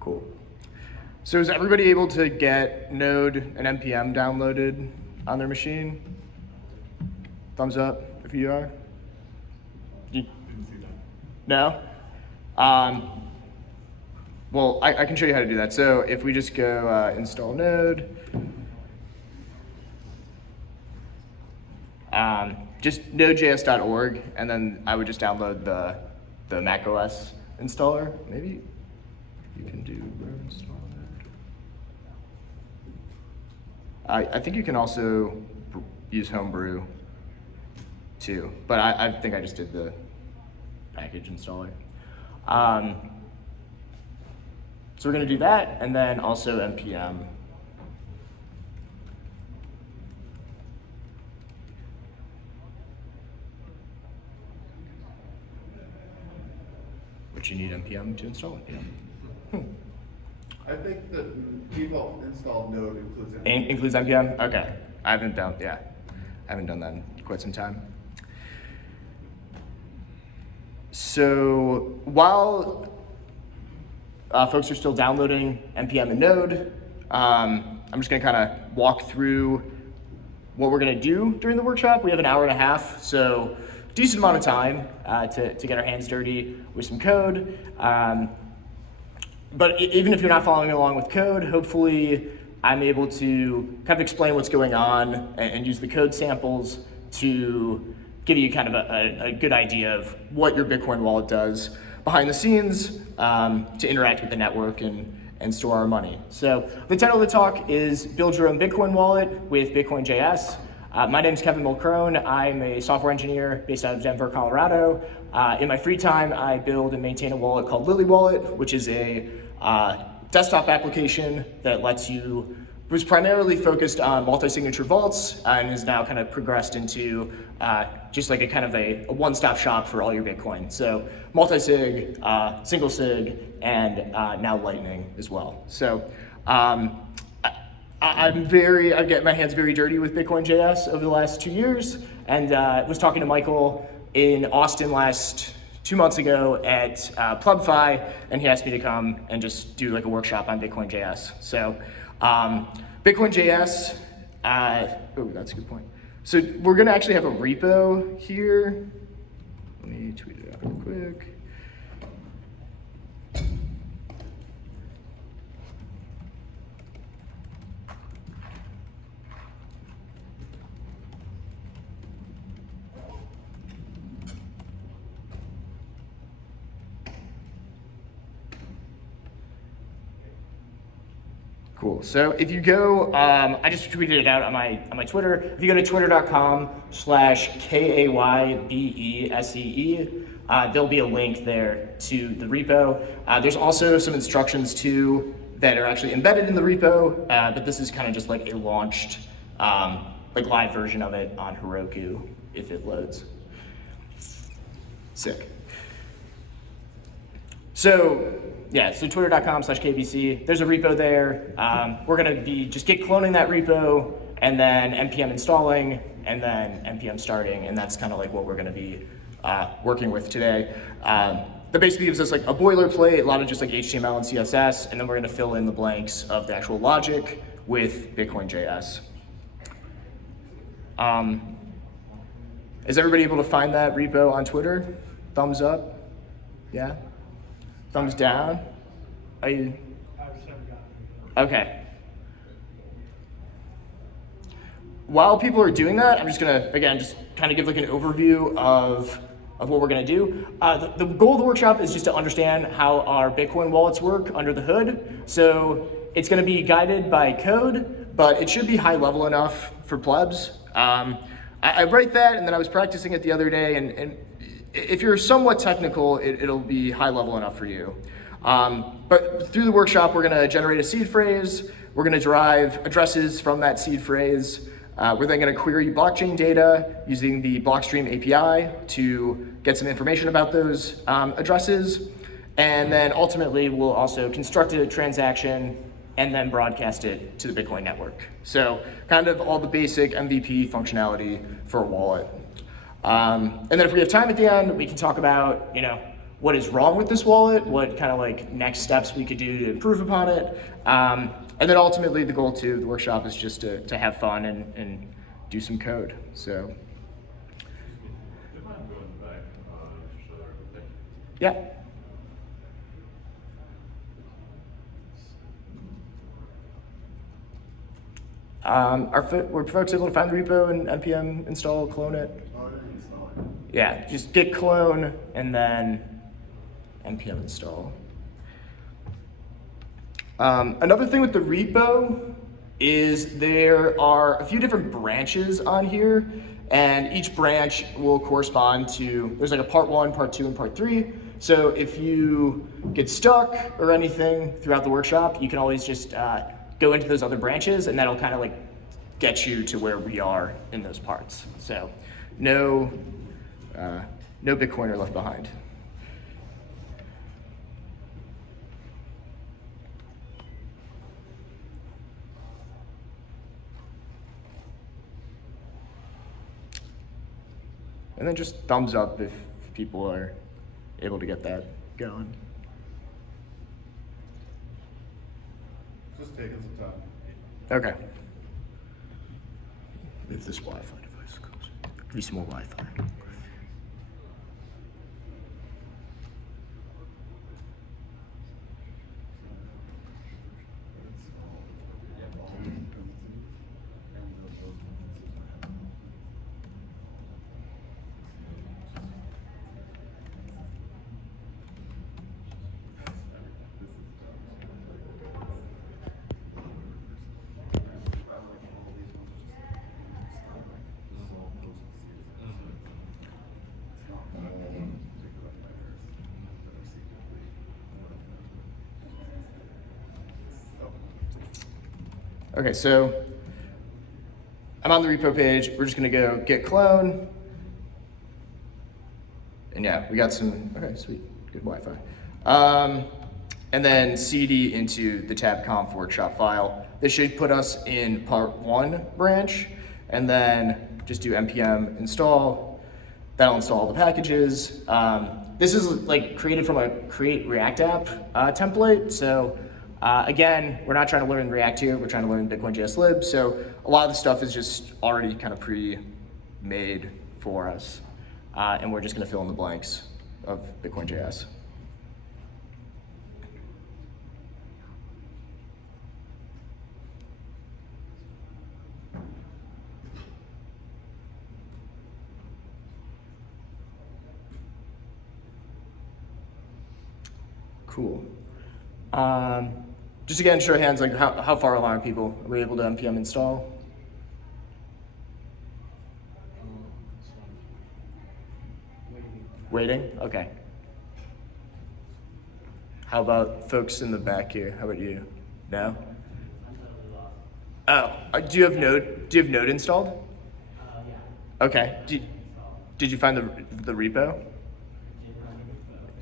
Cool. So is everybody able to get Node and NPM downloaded on their machine? Thumbs up if you are. No? Well, I can show you how to do that. So if we just go install Node, just nodejs.org, and then I would just download the macOS installer. Maybe you can do install Node. I think you can also use Homebrew too, but I think I just did the package installer. So we're going to do that, and then also npm. Which you need npm to install npm. I think the default installed node includes npm. Includes npm? Okay. I haven't done that in quite some time. So while folks are still downloading npm and Node, I'm just going to kind of walk through what we're going to do during the workshop. We have an hour and a half, so decent amount of time to get our hands dirty with some code. But even if you're not following along with code, hopefully I'm able to kind of explain what's going on and use the code samples to give you kind of a good idea of what your Bitcoin wallet does behind the scenes to interact with the network and store our money. So the title of the talk is Build Your Own Bitcoin Wallet with BitcoinJS. My name is Kevin Mulcrone. I'm a software engineer based out of Denver, Colorado. In my free time, I build and maintain a wallet called Lily Wallet, which is a desktop application that was primarily focused on multi-signature vaults and is now kind of progressed into just like a one-stop shop for all your Bitcoin. So multi-sig, single sig, and now Lightning as well. So I get my hands very dirty with BitcoinJS over the last 2 years, and was talking to Michael in Austin 2 months ago at PlubFi, and he asked me to come and just do like a workshop on BitcoinJS. So BitcoinJS, that's a good point. So we're gonna actually have a repo here. Let me tweet it out real quick. Cool. So if you go, I just tweeted it out on my Twitter. If you go to twitter.com/KAYBESEE, there'll be a link there to the repo. There's also some instructions too that are actually embedded in the repo, but this is kind of just like a launched, live version of it on Heroku if it loads. Sick. So twitter.com/KBC, there's a repo there. We're gonna be just git cloning that repo and then npm installing and then npm starting, and that's kind of like what we're gonna be working with today. That basically gives us like a boilerplate, a lot of just like HTML and CSS, and then we're gonna fill in the blanks of the actual logic with BitcoinJS. Is everybody able to find that repo on Twitter? Thumbs up? Yeah? Thumbs down? Are you? Okay. While people are doing that, I'm just gonna, again, just kind of give like an overview of what we're gonna do. The goal of the workshop is just to understand how our Bitcoin wallets work under the hood. So it's gonna be guided by code, but it should be high level enough for plebs. I write that, and then I was practicing it the other day, and if you're somewhat technical, it'll be high level enough for you. But through the workshop, we're gonna generate a seed phrase, we're gonna derive addresses from that seed phrase, we're then gonna query blockchain data using the Blockstream API to get some information about those addresses, and then ultimately we'll also construct a transaction and then broadcast it to the Bitcoin network. So kind of all the basic MVP functionality for a wallet. And then if we have time at the end, we can talk about, what is wrong with this wallet, what kind of like next steps we could do to improve upon it. And then ultimately the goal too of the workshop is just to have fun and do some code. So. Yeah. Were folks able to find the repo and npm install, clone it? Oh, I didn't install it. Yeah, just git clone and then npm install. Another thing with the repo is there are a few different branches on here, and each branch will correspond to, there's like a part 1, part 2, and part 3. So if you get stuck or anything throughout the workshop, you can always just go into those other branches, and that'll kind of like get you to where we are in those parts. So no Bitcoiner left behind. And then just thumbs up if people are able to get that going. Just taking some time. Okay. If this Wi-Fi device goes, need some more Wi-Fi. Okay, so I'm on the repo page. We're just gonna go git clone. And yeah, we got some, okay, sweet, good Wi-Fi. And then cd into the TABConf workshop file. This should put us in part 1 branch, and then just do npm install. That'll install all the packages. This is like created from a create React app template. So again, we're not trying to learn React here, we're trying to learn BitcoinJS lib. So a lot of the stuff is just already kind of pre-made for us. And we're just gonna fill in the blanks of BitcoinJS. Cool. Just again, show of hands, like how far along are people? Are we able to npm install? Waiting? Okay. How about folks in the back here? How about you? No? Oh, do you have Node installed? Okay. Did you find the repo?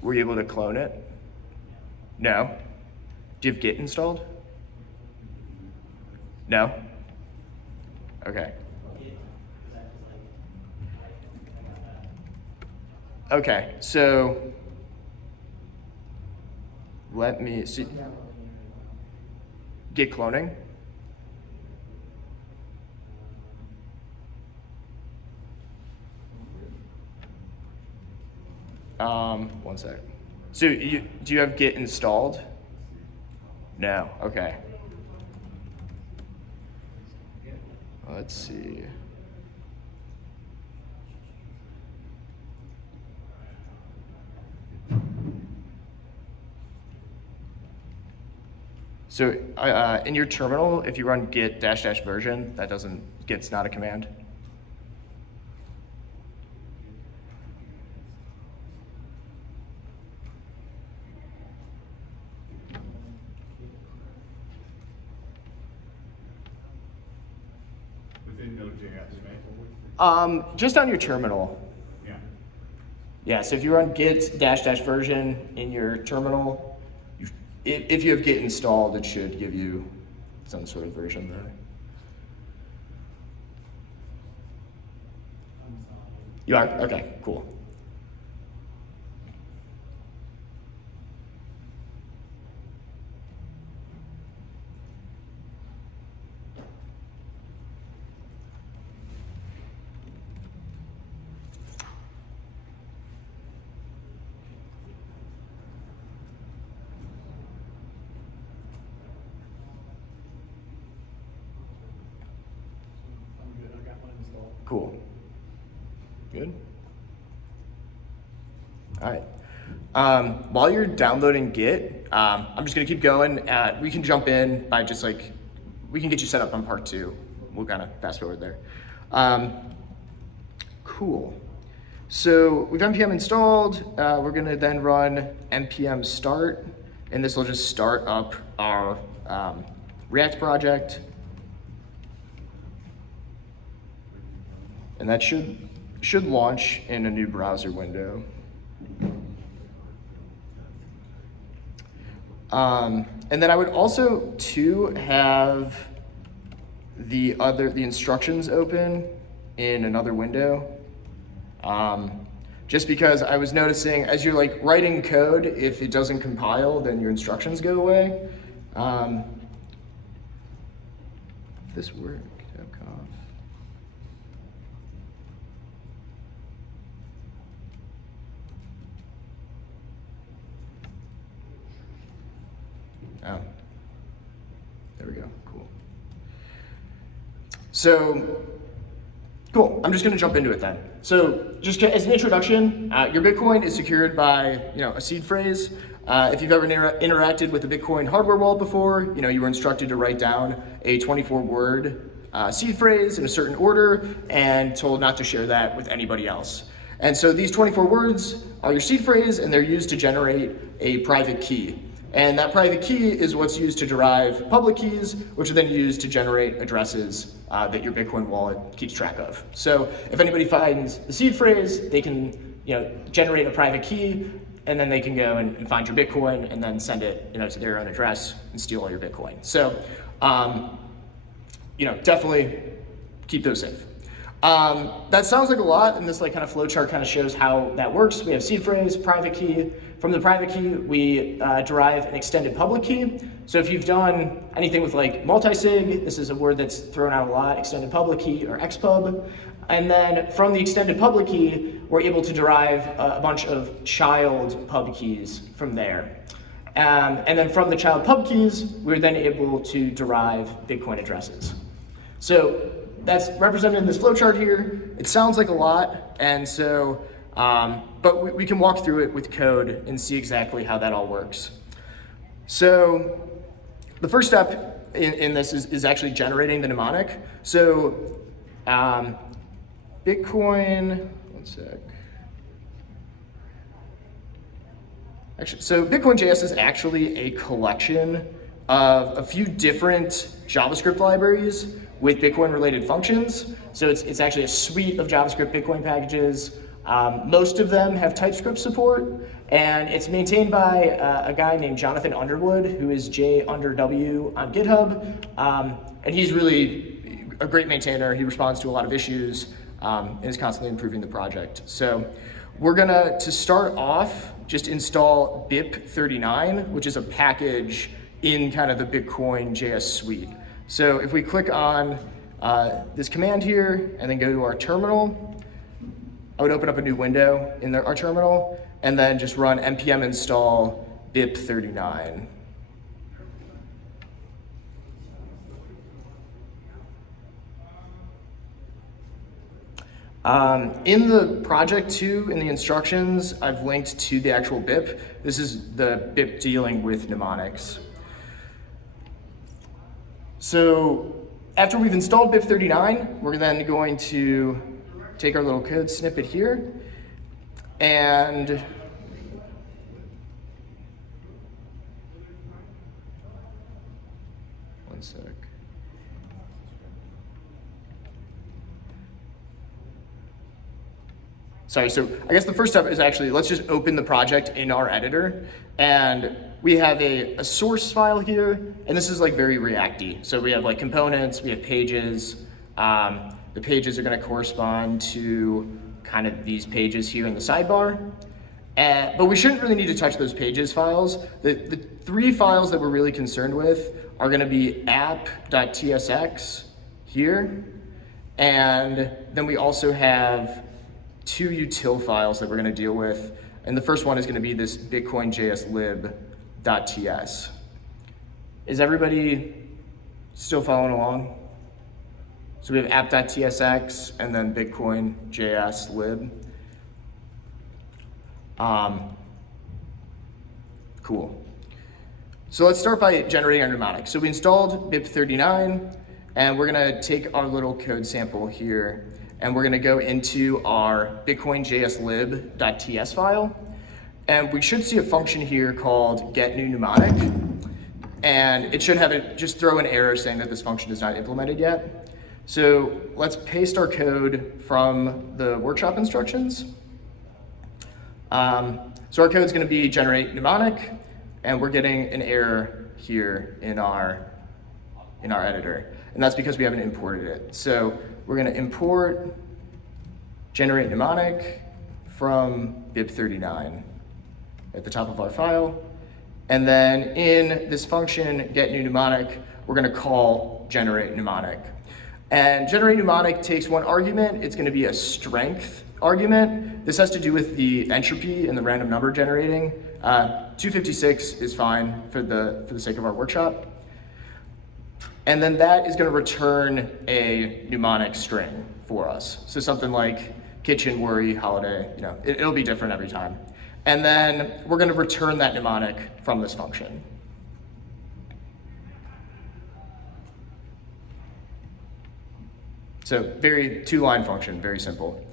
Were you able to clone it? No. Do you have Git installed? No? Okay. Okay, so let me see. Git cloning? One sec. So do you have Git installed? No, okay. Let's see. So in your terminal, if you run git -- version, that doesn't, git's not a command. Within Node.js, right? Just on your terminal. Yeah. Yeah, so if you run git -- version in your terminal, if you have Git installed, it should give you some sort of version there. You are? Okay, cool. Cool. Good. All right. While you're downloading Git, I'm just gonna keep going. We can jump in by just like, we can get you set up on part 2. We'll kind of fast forward there. Cool. So we've npm installed. We're gonna then run npm start, and this will just start up our React project. And that should launch in a new browser window. And then I would also too have the instructions open in another window. Just because I was noticing as you're like writing code, if it doesn't compile, then your instructions go away. If this worked, TABConf. Oh, there we go, cool. So, cool, I'm just gonna jump into it then. So, just as an introduction, your Bitcoin is secured by, a seed phrase. If you've ever interacted with a Bitcoin hardware wallet before, you were instructed to write down a 24-word seed phrase in a certain order and told not to share that with anybody else. And so these 24 words are your seed phrase, and they're used to generate a private key. And that private key is what's used to derive public keys, which are then used to generate addresses that your Bitcoin wallet keeps track of. So if anybody finds the seed phrase, they can generate a private key, and then they can go and find your Bitcoin and then send it to their own address and steal all your Bitcoin. So definitely keep those safe. That sounds like a lot, and this kind of flowchart kind of shows how that works. We have seed phrase, private key. From the private key, we derive an extended public key. So if you've done anything with multi-sig, this is a word that's thrown out a lot, extended public key or xpub. And then from the extended public key, we're able to derive a bunch of child pub keys from there. And then from the child pub keys, we're then able to derive Bitcoin addresses. So that's represented in this flowchart here. It sounds like a lot, and so, but we can walk through it with code and see exactly how that all works. So the first step in this is actually generating the mnemonic. So Bitcoin, one sec. Actually, so BitcoinJS is actually a collection of a few different JavaScript libraries with Bitcoin-related functions. So it's actually a suite of JavaScript Bitcoin packages. Most of them have TypeScript support, and it's maintained by a guy named Jonathan Underwood, who is J_W on GitHub. And he's really a great maintainer. He responds to a lot of issues and is constantly improving the project. So we're to start off, just install BIP39, which is a package in kind of the BitcoinJS suite. So if we click on this command here and then go to our terminal, I would open up a new window in our terminal and then just run npm install BIP39. In the project too, in the instructions, I've linked to the actual BIP. This is the BIP dealing with mnemonics. So after we've installed BIP39, we're then going to take our little code snippet here and one sec. Sorry, so I guess the first step is actually, let's just open the project in our editor. And we have a source file here, and this is very React-y. So we have components, we have pages. The pages are gonna correspond to kind of these pages here in the sidebar. But we shouldn't really need to touch those pages files. The three files that we're really concerned with are gonna be app.tsx here. And then we also have two util files that we're gonna deal with. And the first one is gonna be this BitcoinJS lib.ts. Is everybody still following along? So we have app.tsx and then BitcoinJS lib. Cool. So let's start by generating our mnemonic. So we installed BIP39, and we're gonna take our little code sample here, and we're gonna go into our BitcoinJS lib.ts file, and we should see a function here called getNewMnemonic, and it should have it just throw an error saying that this function is not implemented yet. So let's paste our code from the workshop instructions. So our code is going to be generate mnemonic, and we're getting an error here in our editor, and that's because we haven't imported it. So we're going to import generate mnemonic from BIP39 at the top of our file, and then in this function get new mnemonic, we're going to call generate mnemonic. And generate mnemonic takes one argument. It's going to be a strength argument. This has to do with the entropy in the random number generating. 256 is fine for the sake of our workshop. And then that is going to return a mnemonic string for us. So something like kitchen, worry, holiday, it'll be different every time. And then we're going to return that mnemonic from this function. So very two-line function, very simple.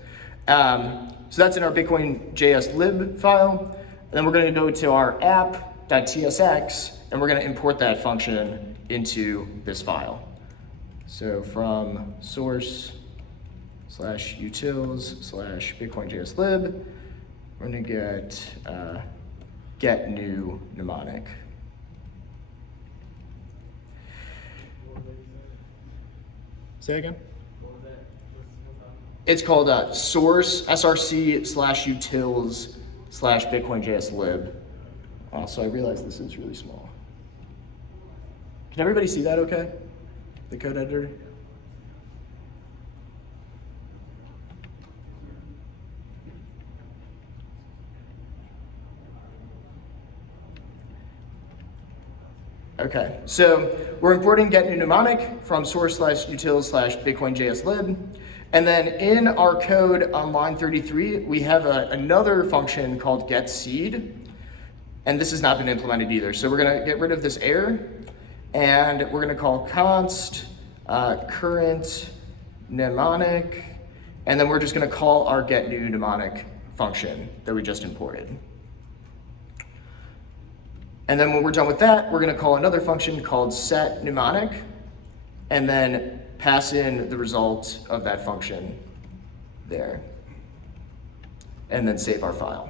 So that's in our BitcoinJS lib file. And then we're going to go to our app.tsx, and we're going to import that function into this file. So from source/utils/BitcoinJS lib, we're going to get new mnemonic. Say again? It's called source/src/utils/BitcoinJS lib. So I realize this is really small. Can everybody see that okay? The code editor? Okay, so we're importing get new mnemonic from source/utils/BitcoinJS lib. And then in our code on line 33, we have another function called getSeed. And this has not been implemented either. So we're going to get rid of this error. And we're going to call const current mnemonic. And then we're just going to call our getNewMnemonic function that we just imported. And then when we're done with that, we're going to call another function called setMnemonic, and then pass in the result of that function there, and then save our file.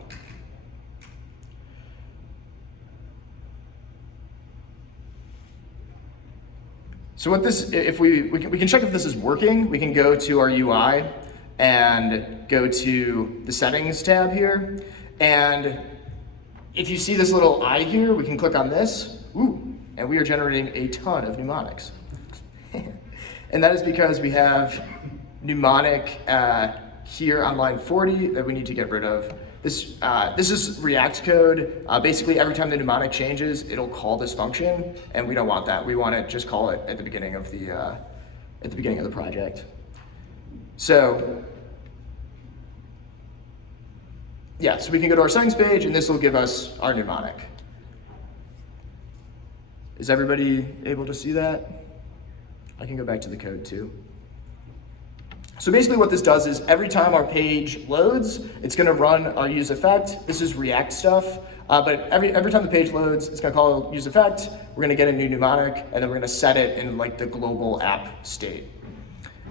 So what this, if we can check if this is working, we can go to our UI and go to the settings tab here, and if you see this little eye here, we can click on this, and we are generating a ton of mnemonics. And that is because we have mnemonic here on line 40 that we need to get rid of. This is React code. Basically, every time the mnemonic changes, it'll call this function, and we don't want that. We want to just call it at the beginning of the project. So yeah, so we can go to our settings page, and this will give us our mnemonic. Is everybody able to see that? I can go back to the code too. So basically what this does is every time our page loads, it's going to run our use effect. This is React stuff, but every time the page loads, it's going to call use effect. We're going to get a new mnemonic, and then we're going to set it in like the global app state.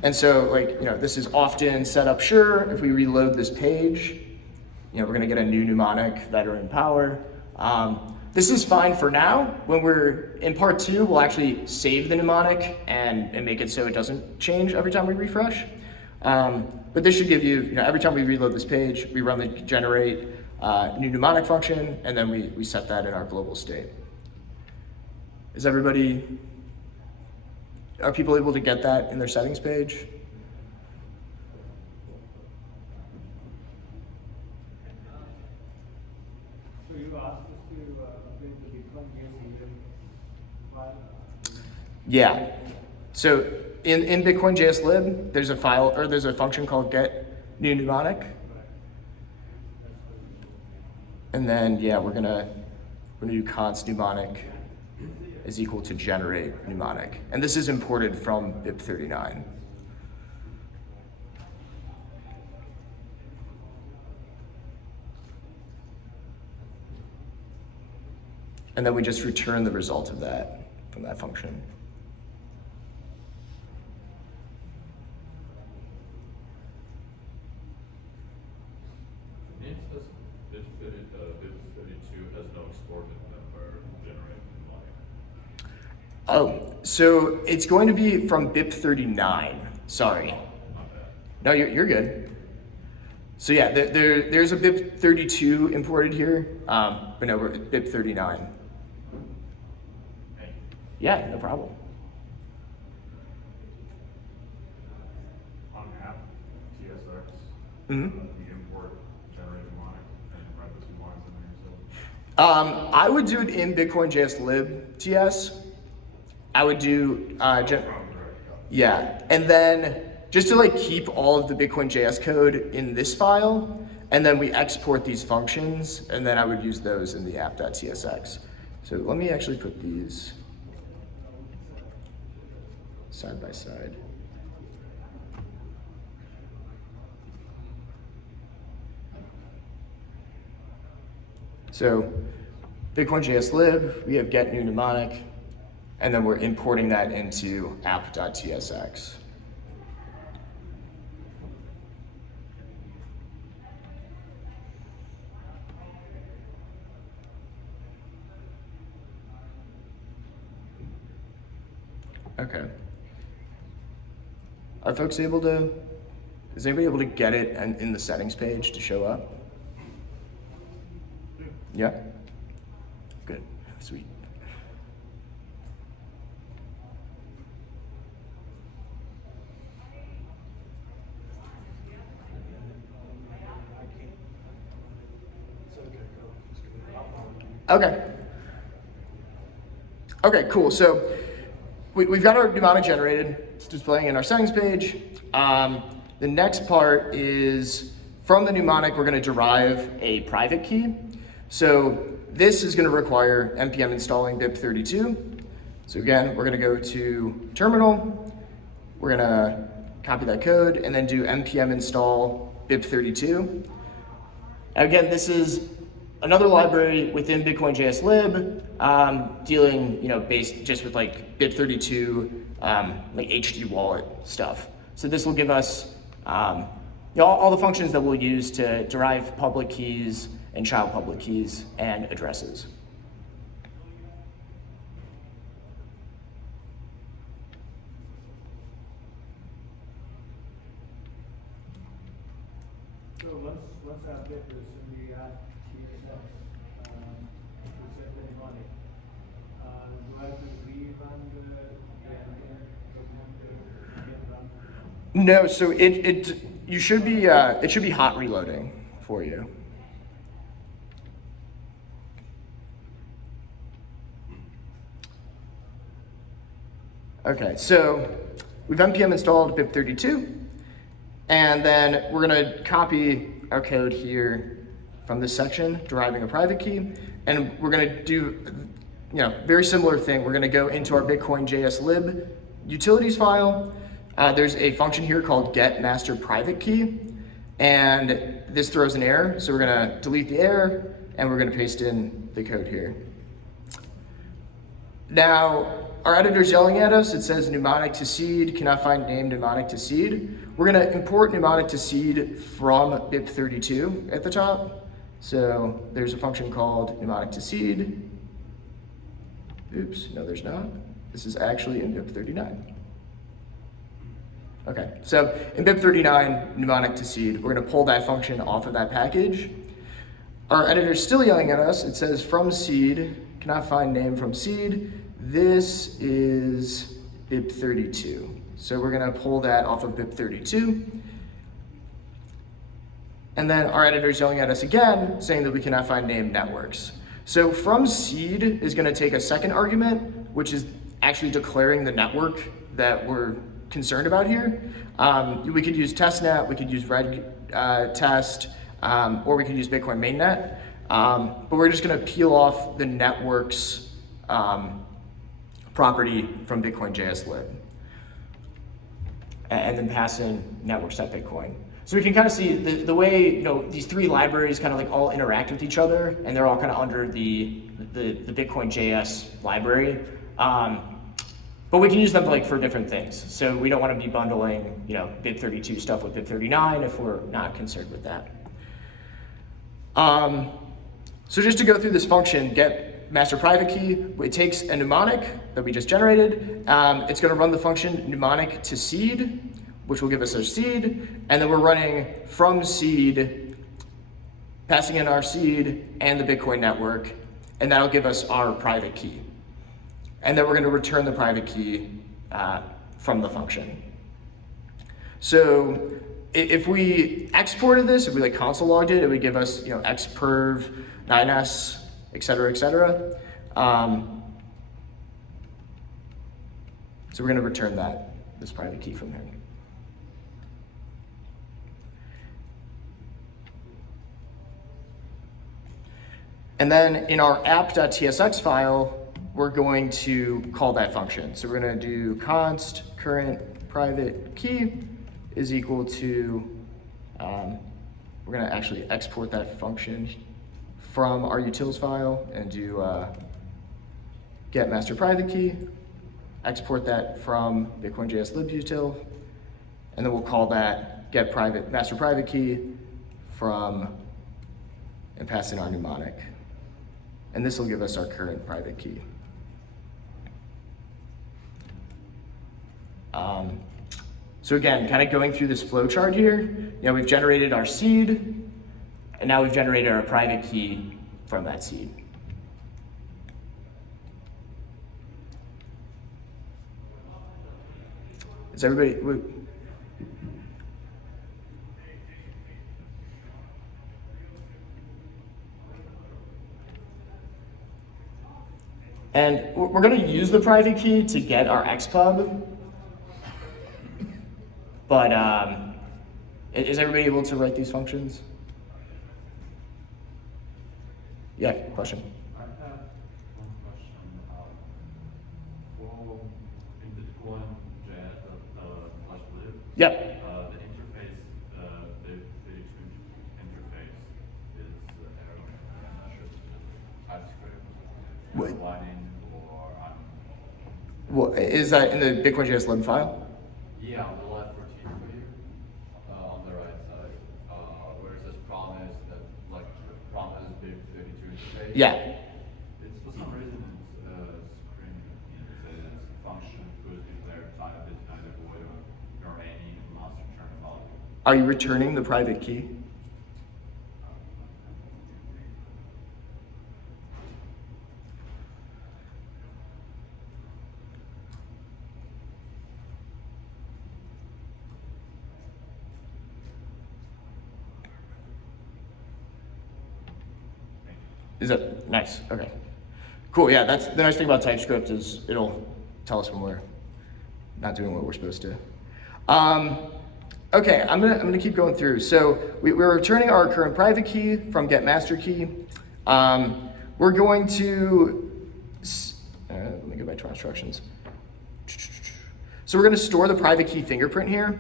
And so this is often set up sure. If we reload this page, we're going to get a new mnemonic that are in power. This is fine for now. When we're in part 2, we'll actually save the mnemonic and make it so it doesn't change every time we refresh. But this should give you, every time we reload this page, we run the generate new mnemonic function, and then we set that in our global state. Are people able to get that in their settings page? So you asked us to bring the BitcoinJS engine file? Yeah. So in BitcoinJS lib, there's a file, or there's a function called get new mnemonic. And then, yeah, we're gonna do const mnemonic is equal to generate mnemonic. And this is imported from BIP39. And then we just return the result of that from that function. It says BIP32 has no exported member generated mnemonic. Oh, so it's going to be from BIP39. Sorry. Not bad. No, you're good. So yeah, there's a BIP32 imported here, but no, we're at BIP39. Thank you. Yeah, no problem. On app TSX, Mhm. the import generate mnemonic and write the 2 lines in there yourself. I would do it in BitcoinJS lib TS. I would do, yeah, and then just to like keep all of the BitcoinJS code in this file, and then we export these functions, and then I would use those in the app.tsx. So let me actually put these side by side. So BitcoinJS lib, we have get new mnemonic, and then we're importing that into app.tsx. Okay. Are folks able to, is anybody able to get it and in the settings page to show up? Yeah? Good, sweet. Okay. Okay, cool. So we've got our mnemonic generated. It's displaying in our settings page. The next part is from the mnemonic, we're going to derive a private key. So this is going to require npm installing BIP32. So again, we're going to go to terminal. We're going to copy that code and then do npm install BIP32. Again, this is another library within BitcoinJS lib, dealing, based just with like BIP32, like HD wallet stuff. So this will give us, all the functions that we'll use to derive public keys and child public keys and addresses. So once our bit is in the TSX, to set the mnemonic, do I have to rerun the again? No, so it should be hot reloading for you. Okay, so we've npm installed BIP32, and then we're gonna copy our code here from this section, deriving a private key, and we're gonna do, very similar thing. We're gonna go into our BitcoinJS lib utilities file. There's a function here called get master private key, and this throws an error. So we're gonna delete the error, and we're gonna paste in the code here. Now, our editor's yelling at us. It says mnemonic to seed, cannot find name mnemonic to seed. We're gonna import mnemonic to seed from BIP32 at the top. So there's a function called mnemonic to seed. Oops, no there's not. This is actually in BIP39. Okay, so in BIP39, mnemonic to seed, we're gonna pull that function off of that package. Our editor's still yelling at us. It says from seed, cannot find name from seed. This is BIP32. So we're gonna pull that off of BIP32. And then our editor's yelling at us again, saying that we cannot find name networks. So from seed is gonna take a second argument, which is actually declaring the network that we're concerned about here. We could use testnet, we could use red test, or we could use Bitcoin mainnet. But we're just going to peel off the network's property from BitcoinJS lib, and then pass in networks.bitcoin. So we can kind of see the way, you know, these three libraries kind of like all interact with each other, and they're all kind of under the BitcoinJS library. But we can use them like for different things. So we don't want to be bundling, you know, BIP32 stuff with BIP39 if we're not concerned with that. So just to go through this function, get master private key, it takes a mnemonic that we just generated. It's going to run the function mnemonic to seed, which will give us our seed, and then we're running from seed, passing in our seed and the Bitcoin network, and that'll give us our private key. And then we're going to return the private key from the function. So if we exported this, if we like console logged it, it would give us, you know, xperv 9s, et cetera, et cetera. So we're going to return this private key from here. And then in our app.tsx file, we're going to call that function. So we're going to do const current private key is equal to, we're going to actually export that function from our utils file and do get master private key, export that from BitcoinJS libutil, and then we'll call that get master private key from, and pass in our mnemonic. And this will give us our current private key. So again, kind of going through this flow chart here, you know, we've generated our seed, and now we've generated our private key from that seed. Is everybody? And we're going to use the private key to get our xpub, but is everybody able to write these functions? Yeah, question. I have one question. For in BitcoinJS /lib, Yep. the interface, the interface is TypeScript, What? lining or Well, is that in the BitcoinJS lib file? Yeah, on the left for T3, on the right side, where it says promise, that like promise BIP32 interface. Yeah. It's for some reason screen says function whose declared type is neither void nor any must return value. Are you returning the private key? Is that nice? Okay. Cool. Yeah, that's the nice thing about TypeScript is it'll tell us when we're not doing what we're supposed to. Okay, I'm gonna keep going through. So we're returning our current private key from get master key. We're going to let me go back to our instructions. So we're gonna store the private key fingerprint here.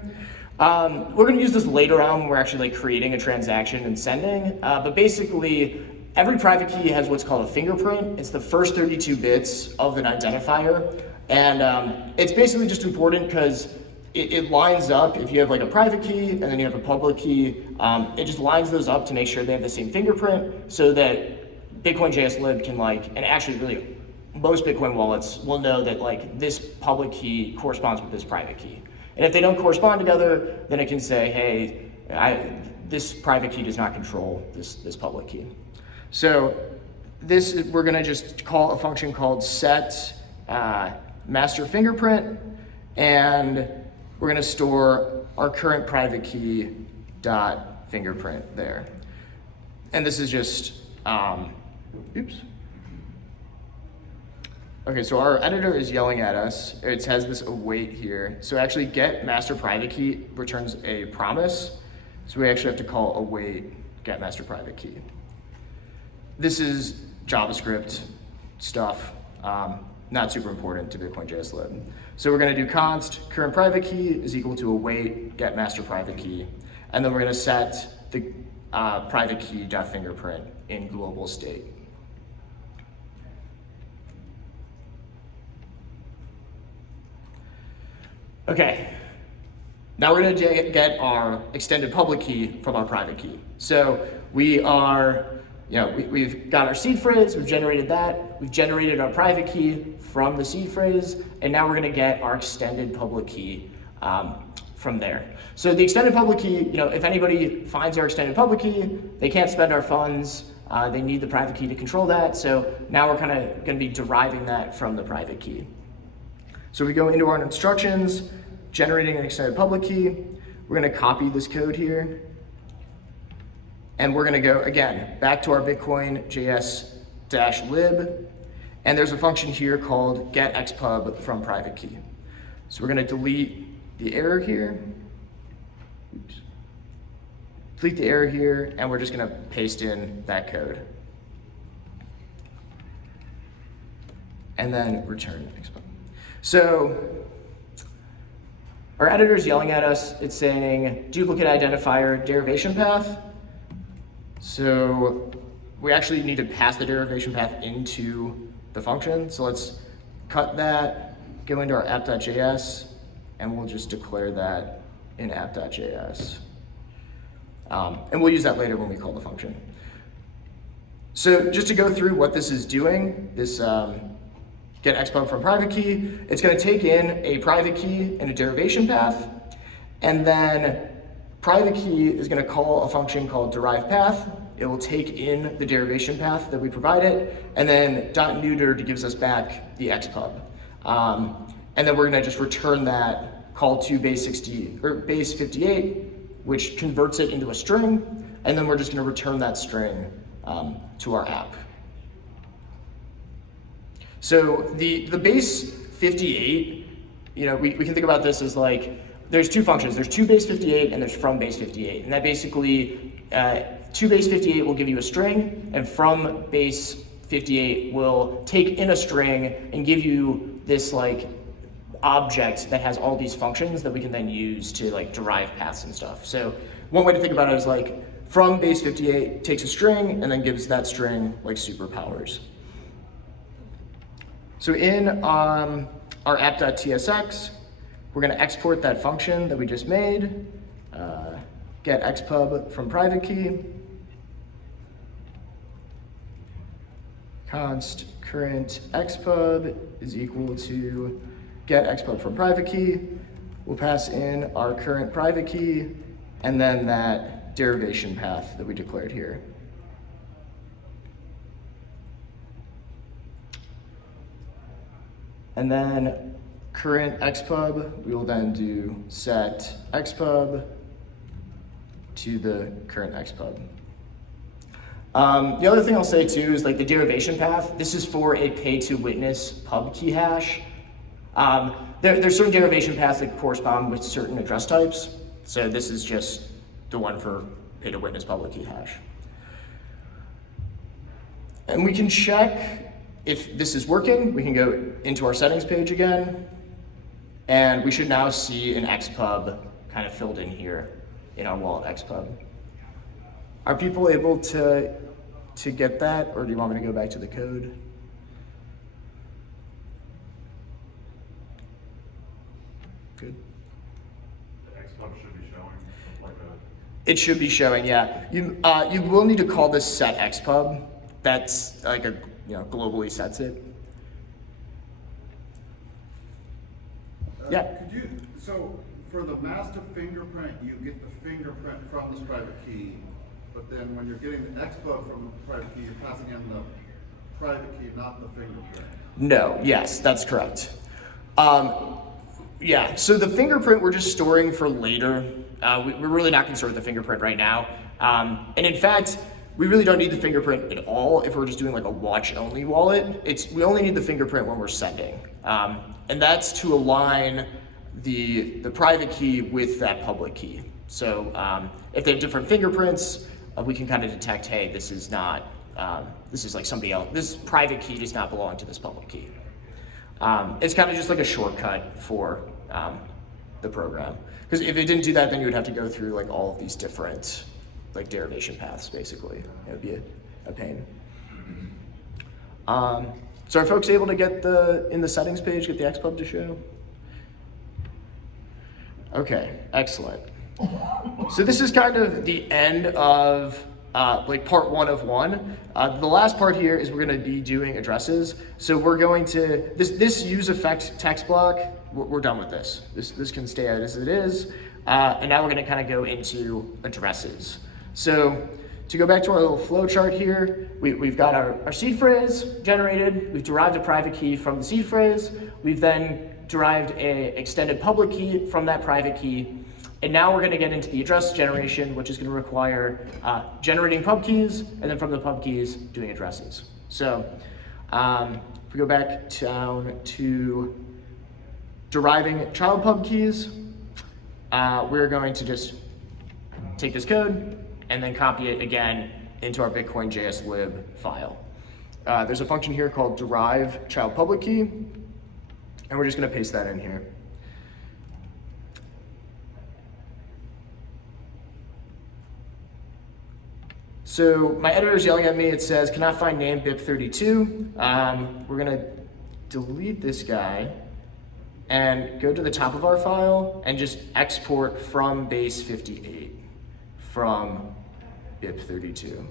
We're gonna use this later on when we're actually like creating a transaction and sending. But basically, every private key has what's called a fingerprint. It's the first 32 bits of an identifier. And it's basically just important because it lines up, if you have like a private key and then you have a public key, it just lines those up to make sure they have the same fingerprint so that BitcoinJS lib can like, and actually really most Bitcoin wallets will know that like this public key corresponds with this private key. And if they don't correspond together, then it can say, hey, this private key does not control this public key. So we're gonna just call a function called set master fingerprint, and we're gonna store our current private key dot fingerprint there. And this is just, oops. Okay, so our editor is yelling at us. It has this await here. So actually get master private key returns a promise. So we actually have to call await get master private key. This is JavaScript stuff, not super important to BitcoinJS lib. So we're gonna do const current private key is equal to await get master private key. And then we're gonna set the private key .fingerprint in global state. Okay, now we're gonna get our extended public key from our private key. So we are, we've got our seed phrase, we've generated that, we've generated our private key from the seed phrase, and now we're gonna get our extended public key from there. So the extended public key, if anybody finds our extended public key, they can't spend our funds, they need the private key to control that, so now we're kind of gonna be deriving that from the private key. So we go into our instructions, generating an extended public key. We're gonna copy this code here. And we're gonna go, again, back to our BitcoinJS-lib. And there's a function here called getXpub from private key. So we're gonna delete the error here. Oops. Delete the error here, and we're just gonna paste in that code. And then return XPub. So our editor is yelling at us. It's saying duplicate identifier derivation path. So we actually need to pass the derivation path into the function. So let's cut that, go into our app.js, and we'll just declare that in app.js. And we'll use that later when we call the function. So just to go through what this is doing, this get xpub from private key, it's gonna take in a private key and a derivation path, and then private key is gonna call a function called derive path. It will take in the derivation path that we provided, and then .neutered gives us back the xpub. And then we're gonna just return that call to base 58, which converts it into a string, and then we're just gonna return that string to our app. So the base 58, we can think about this as like, there's two functions. There's to base 58 and there's from base 58. And that basically, to base 58 will give you a string, and from base 58 will take in a string and give you this like object that has all these functions that we can then use to like derive paths and stuff. So one way to think about it is like, from base 58 takes a string and then gives that string like superpowers. So in our app.tsx, we're gonna export that function that we just made, get xpub from private key, const current xpub is equal to get xpub from private key. We'll pass in our current private key, and then that derivation path that we declared here. And then current xpub, we will then do set xpub to the current xpub. The other thing I'll say too is like the derivation path. This is for a pay to witness pub key hash. There's certain derivation paths that correspond with certain address types. So this is just the one for pay to witness public key hash. And we can check if this is working. We can go into our settings page again, and we should now see an xpub kind of filled in here in our wallet xpub. Are people able to get that, or do you want me to go back to the code? Good. The xpub should be showing like It should be showing, yeah. You will need to call this set xpub. That's like a globally sets it. Yeah. So for the master fingerprint, you get the fingerprint from this private key, but then when you're getting the xpub from the private key, you're passing in the private key, not the fingerprint. No, yes, that's correct. Yeah, so the fingerprint we're just storing for later. We're really not concerned with the fingerprint right now. And in fact, we really don't need the fingerprint at all if we're just doing like a watch-only wallet. We only need the fingerprint when we're sending. And that's to align the private key with that public key. So if they have different fingerprints, we can kind of detect, hey, this is not, this is like somebody else, this private key does not belong to this public key. It's kind of just like a shortcut for the program. Because if it didn't do that, then you would have to go through like all of these different like derivation paths, basically. It would be a pain. So are folks able to get in the settings page, get the XPub to show? Okay, excellent. So this is kind of the end of like part 1 of 1. The last part here is we're going to be doing addresses. So we're going to, this use effect text block, we're done with this. This can stay out as it is. And now we're going to kind of go into addresses. So to go back to our little flow chart here, we've got our seed phrase generated. We've derived a private key from the seed phrase. We've then derived an extended public key from that private key. And now we're going to get into the address generation, which is going to require generating pub keys, and then from the pub keys, doing addresses. So if we go back down to deriving child pub keys, we're going to just take this code and then copy it again into our BitcoinJS lib file. There's a function here called derive child public key, and we're just going to paste that in here. So my editor's yelling at me. It says, cannot find name BIP32. We're going to delete this guy and go to the top of our file and just export from base 58 from BIP32.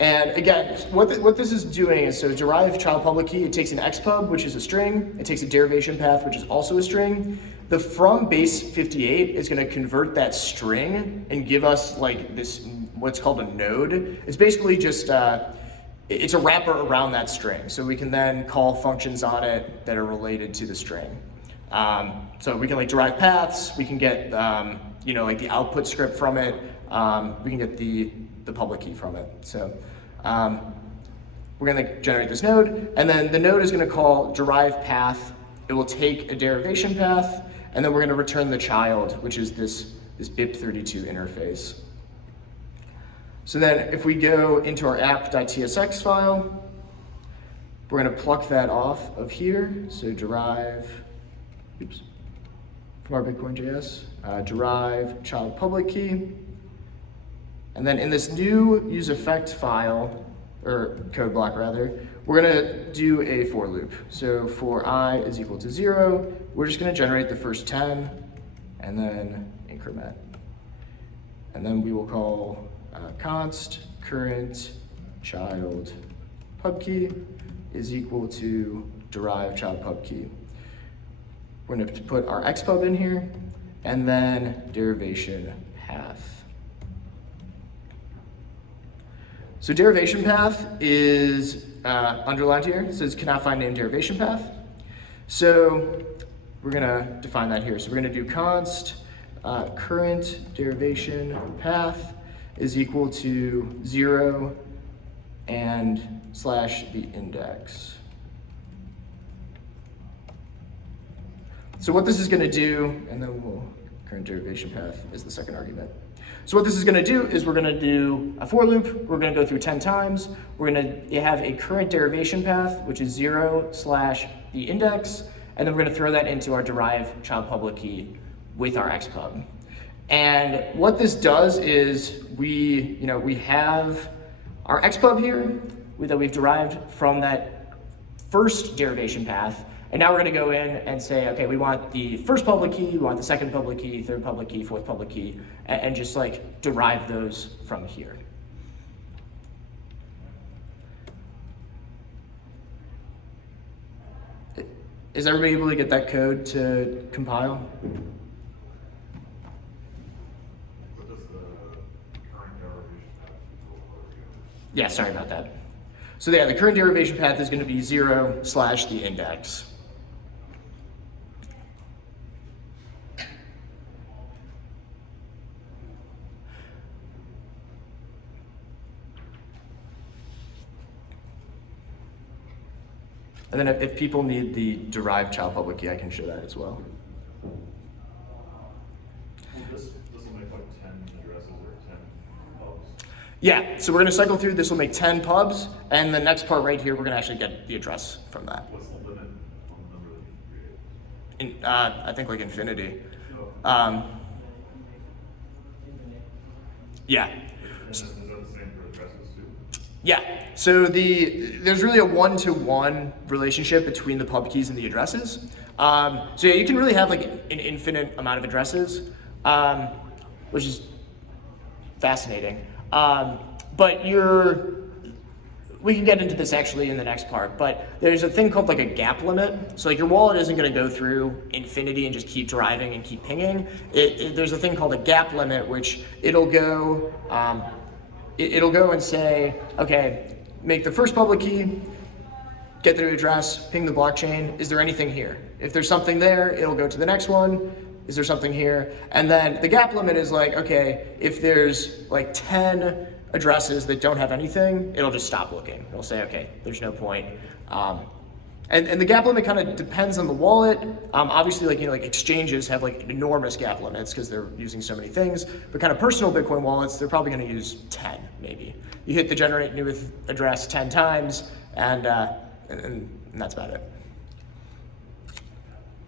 And again, what this is doing is, so derive child public key, it takes an xpub, which is a string, it takes a derivation path, which is also a string. The from base 58 is going to convert that string and give us like this, what's called a node. It's basically just, it's a wrapper around that string. So we can then call functions on it that are related to the string. So we can like derive paths, we can get, like the output script from it, we can get the public key from it. So we're going to generate this node, and then the node is going to call derive path. It will take a derivation path, and then we're going to return the child, which is this BIP32 interface. So then if we go into our app.tsx file, we're going to pluck that off of here. So derive, from our BitcoinJS, derive child public key. And then in this new use effect file, or code block rather, we're going to do a for loop. So for I is equal to 0, we're just going to generate the first 10 and then increment. And then we will call const current child pub key is equal to derive child pub key. We're going to put our xpub in here and then derivation path. So derivation path is underlined here. It says cannot find name derivation path. So we're going to define that here. So we're going to do const current derivation path is equal to 0 and slash the index. So what this is going to do, and then current derivation path is the second argument. So what this is going to do is we're going to do a for loop. We're going to go through 10 times. We're going to have a current derivation path, which is 0 slash the index, and then we're going to throw that into our derive child public key with our xpub. And what this does is we have our xpub here that we've derived from that first derivation path. And now we're going to go in and say, okay, we want the first public key, we want the second public key, third public key, fourth public key, and just like derive those from here. Is everybody able to get that code to compile? What does the current derivation path look like? Yeah, sorry about that. So yeah, the current derivation path is going to be 0 slash the index. And then if people need the Derive child public key, I can show that as well. Well, this will make like 10 addresses or 10 pubs. Yeah, so we're gonna cycle through, this will make 10 pubs, and the next part right here, we're gonna actually get the address from that. What's the limit on the number that you can create? I think like infinity. No. Yeah. And is that the same for addresses too? Yeah, so there's really a one-to-one relationship between the pub keys and the addresses. So yeah, you can really have like an infinite amount of addresses, which is fascinating. But we can get into this actually in the next part, but there's a thing called like a gap limit. So like your wallet isn't gonna go through infinity and just keep deriving and keep pinging. There's a thing called a gap limit, which it'll go and say, okay, make the first public key, get the address, ping the blockchain, is there anything here? If there's something there, it'll go to the next one, is there something here? And then the gap limit is like, okay, if there's like 10 addresses that don't have anything, it'll just stop looking. It'll say, okay, there's no point. And the gap limit kind of depends on the wallet. Obviously, like exchanges have like enormous gap limits because they're using so many things. But kind of personal Bitcoin wallets, they're probably going to use 10 maybe. You hit the generate new address 10 times, and that's about it.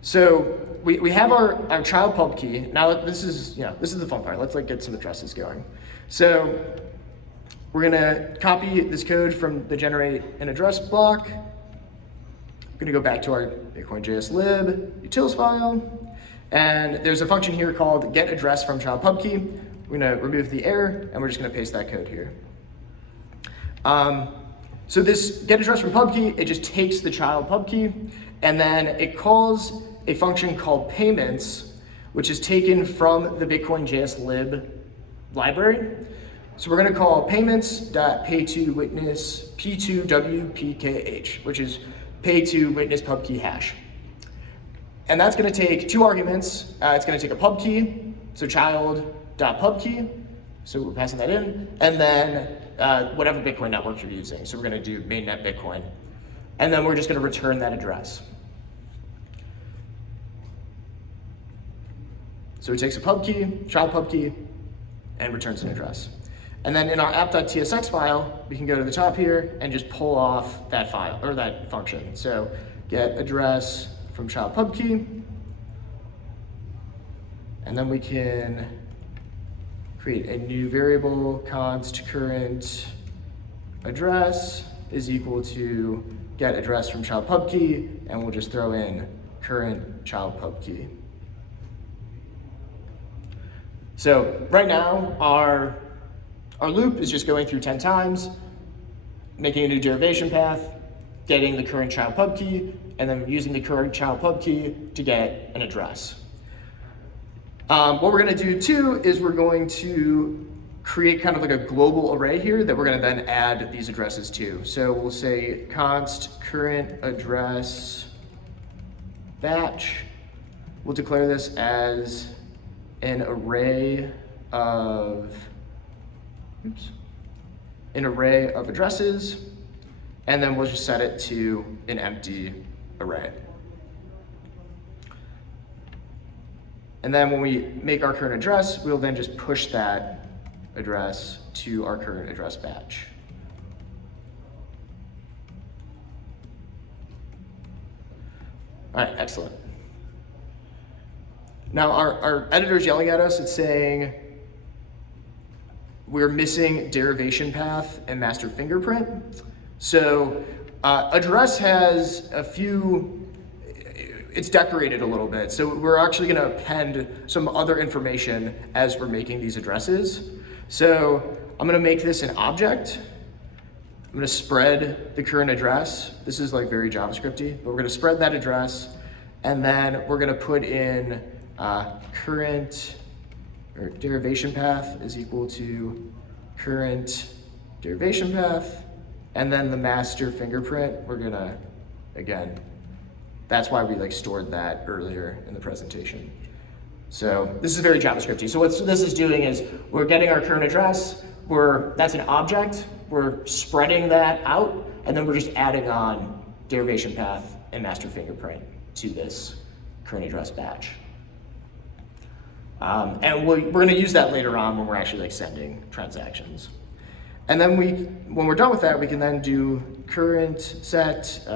So we have our child pub key. Now this is the fun part. Let's like get some addresses going. So we're gonna copy this code from the generate an address block. I'm gonna go back to our BitcoinJS lib utils file, and there's a function here called get address from child pub key. We're gonna remove the error, and we're just gonna paste that code here. So this get address from pub key, it just takes the child pub key, and then it calls a function called payments, which is taken from the BitcoinJS lib library. So we're gonna call payments.payToWitness p2wpkh, which is pay to witness pub key hash. And that's gonna take two arguments. It's gonna take a pub key, so child.pub key, so we're passing that in, and then whatever Bitcoin network you're using. So we're gonna do mainnet Bitcoin. And then we're just gonna return that address. So it takes a pub key, child pub key, and returns an address. And then in our app.tsx file, we can go to the top here and just pull off that file, or that function. So get address from child pub key, and then we can create a new variable, const current address is equal to get address from child pub key, and we'll just throw in current child pub key. So right now, our loop is just going through 10 times, making a new derivation path, getting the current child pub key, and then using the current child pub key to get an address. What we're gonna do too is we're going to create kind of like a global array here that we're gonna then add these addresses to. So we'll say const current address batch. We'll declare this as an array of addresses, and then we'll just set it to an empty array. And then when we make our current address, we'll then just push that address to our current address batch. All right, excellent. Now our editor's yelling at us. It's saying we're missing derivation path and master fingerprint. So address has a few, it's decorated a little bit. So we're actually gonna append some other information as we're making these addresses. So I'm gonna make this an object. I'm gonna spread the current address. This is like very JavaScripty, but we're gonna spread that address, and then we're gonna put in current, or derivation path is equal to current derivation path, and then the master fingerprint, we're gonna, again, that's why we like stored that earlier in the presentation. So this is very JavaScripty. So what this is doing is we're getting our current address, that's an object, we're spreading that out, and then we're just adding on derivation path and master fingerprint to this current address batch. And we're going to use that later on when we're actually like sending transactions. And then when we're done with that, we can then do current set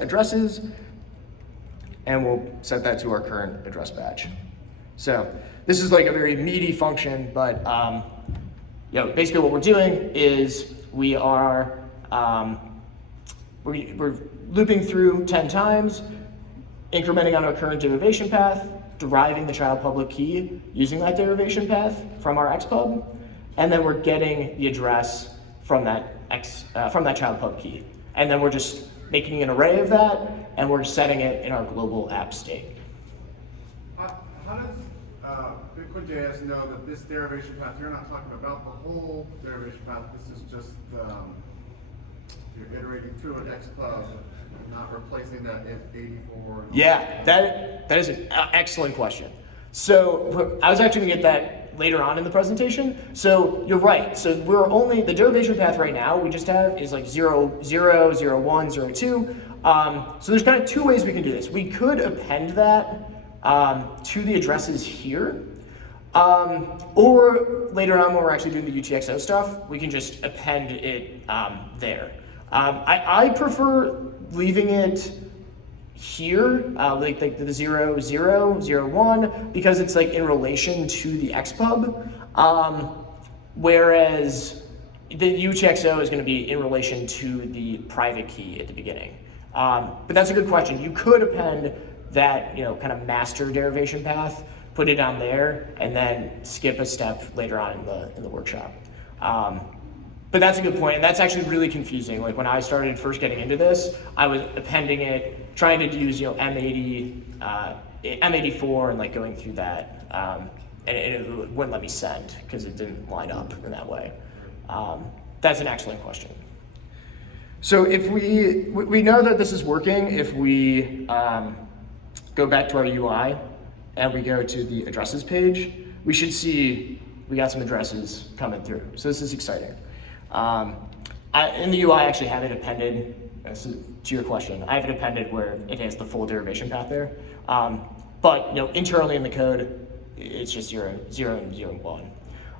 addresses, and we'll set that to our current address batch. So this is like a very meaty function, but basically what we're doing is we are we're looping through 10 times, incrementing on our current derivation path, deriving the child public key using that derivation path from our xpub, and then we're getting the address from that child pub key, and then we're just making an array of that, and we're setting it in our global app state. How does BitcoinJS know that this derivation path, you're not talking about the whole derivation path, this is just, you're iterating through an xpub, not replacing that 84? Yeah, that is an excellent question. So I was actually going to get that later on in the presentation. So you're right. So the derivation path right now we just have is like 0, 0, 0, 1, 0, 2. So there's kind of two ways we can do this. We could append that to the addresses here. Or later on when we're actually doing the UTXO stuff, we can just append it there. I prefer leaving it here, like the 0, 0, 0, 1, because it's like in relation to the xpub, whereas the UTXO is going to be in relation to the private key at the beginning. But that's a good question. You could append that, kind of master derivation path, put it on there, and then skip a step later on in the workshop. But that's a good point, and that's actually really confusing. Like when I started first getting into this, I was appending it, trying to use M80, M84, and like going through that, and it wouldn't let me send because it didn't line up in that way. That's an excellent question. So if we know that this is working if we go back to our UI and we go to the addresses page, we should see we got some addresses coming through. So this is exciting. In the UI, I actually have it appended, to your question, I have it appended where it has the full derivation path there. But internally in the code, it's just 0, 0, and 0,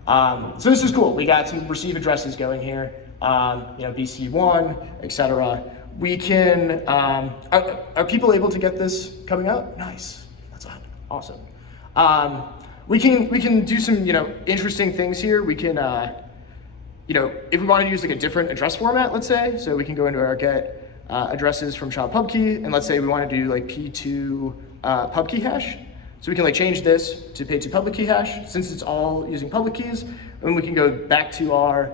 1. So this is cool. We got some receive addresses going here, BC1, etc. We can, are people able to get this coming up? Nice, that's awesome. We can do some, interesting things here. We can, if we want to use like a different address format, let's say, so we can go into our get addresses from child pub key, and let's say we want to do like P2 pub key hash. So we can like change this to P2 public key hash since it's all using public keys, and we can go back to our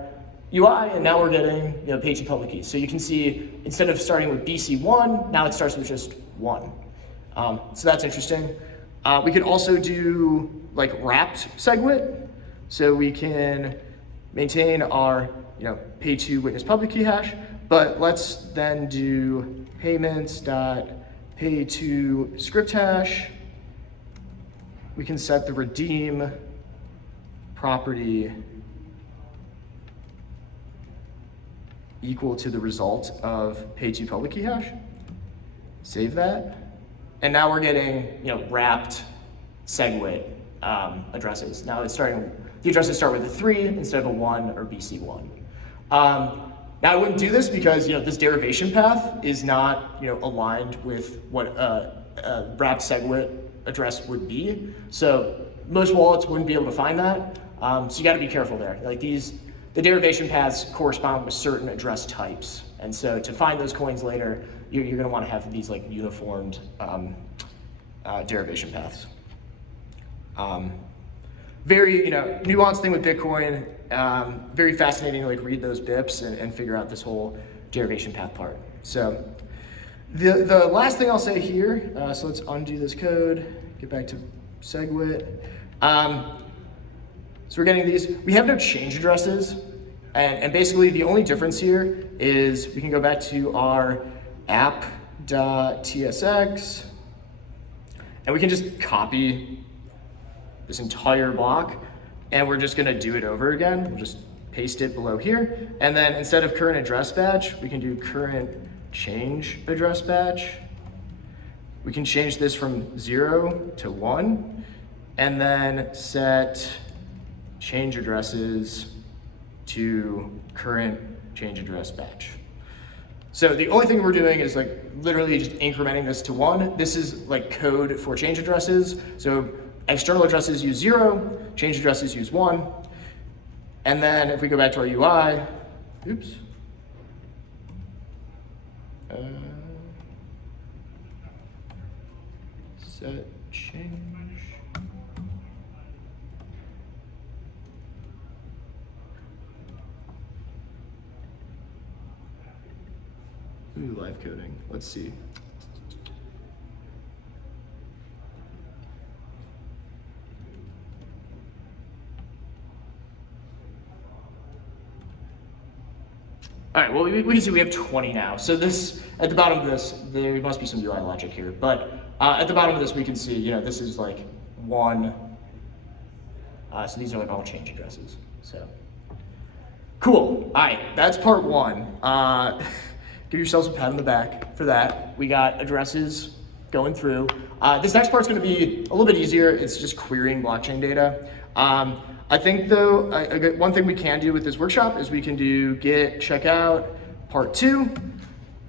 UI, and now we're getting P2 public keys. So you can see instead of starting with BC1, now it starts with just 1. So that's interesting. We could also do like wrapped SegWit, so we can maintain our P2 witness public key hash, but let's then do payments.pay2 script hash. We can set the redeem property equal to the result of pay2 public key hash. Save that. And now we're getting wrapped SegWit addresses. Now the addresses start with a 3 instead of a 1 or BC1. Now I wouldn't do this because this derivation path is not aligned with what a wrapped SegWit address would be. So most wallets wouldn't be able to find that. So you got to be careful there. Like the derivation paths correspond with certain address types, and so to find those coins later, you're going to want to have these like uniformed derivation paths. Very nuanced thing with Bitcoin. Very fascinating to like read those BIPs and figure out this whole derivation path part. So the last thing I'll say here. So let's undo this code. Get back to SegWit. So we're getting these. We have no change addresses, and basically the only difference here is we can go back to our app.tsx, and we can just copy this entire block, and we're just gonna do it over again. We'll just paste it below here, and then instead of current address batch, we can do current change address batch. We can change this from 0 to 1, and then set change addresses to current change address batch. So the only thing we're doing is like literally just incrementing this to 1. This is like code for change addresses. So external addresses use 0, change addresses use 1. And then if we go back to our UI, oops. Set change. Ooh, live coding. Let's see. All right, well, we can see we have 20 now. So this, at the bottom of this, there must be some UI logic here, but at the bottom of this, we can see, this is like 1. So these are like all change addresses, so. Cool, all right, that's part 1. Give yourselves a pat on the back for that. We got addresses going through. This next part's gonna be a little bit easier. It's just querying blockchain data. I think though, one thing we can do with this workshop is we can do git checkout part 2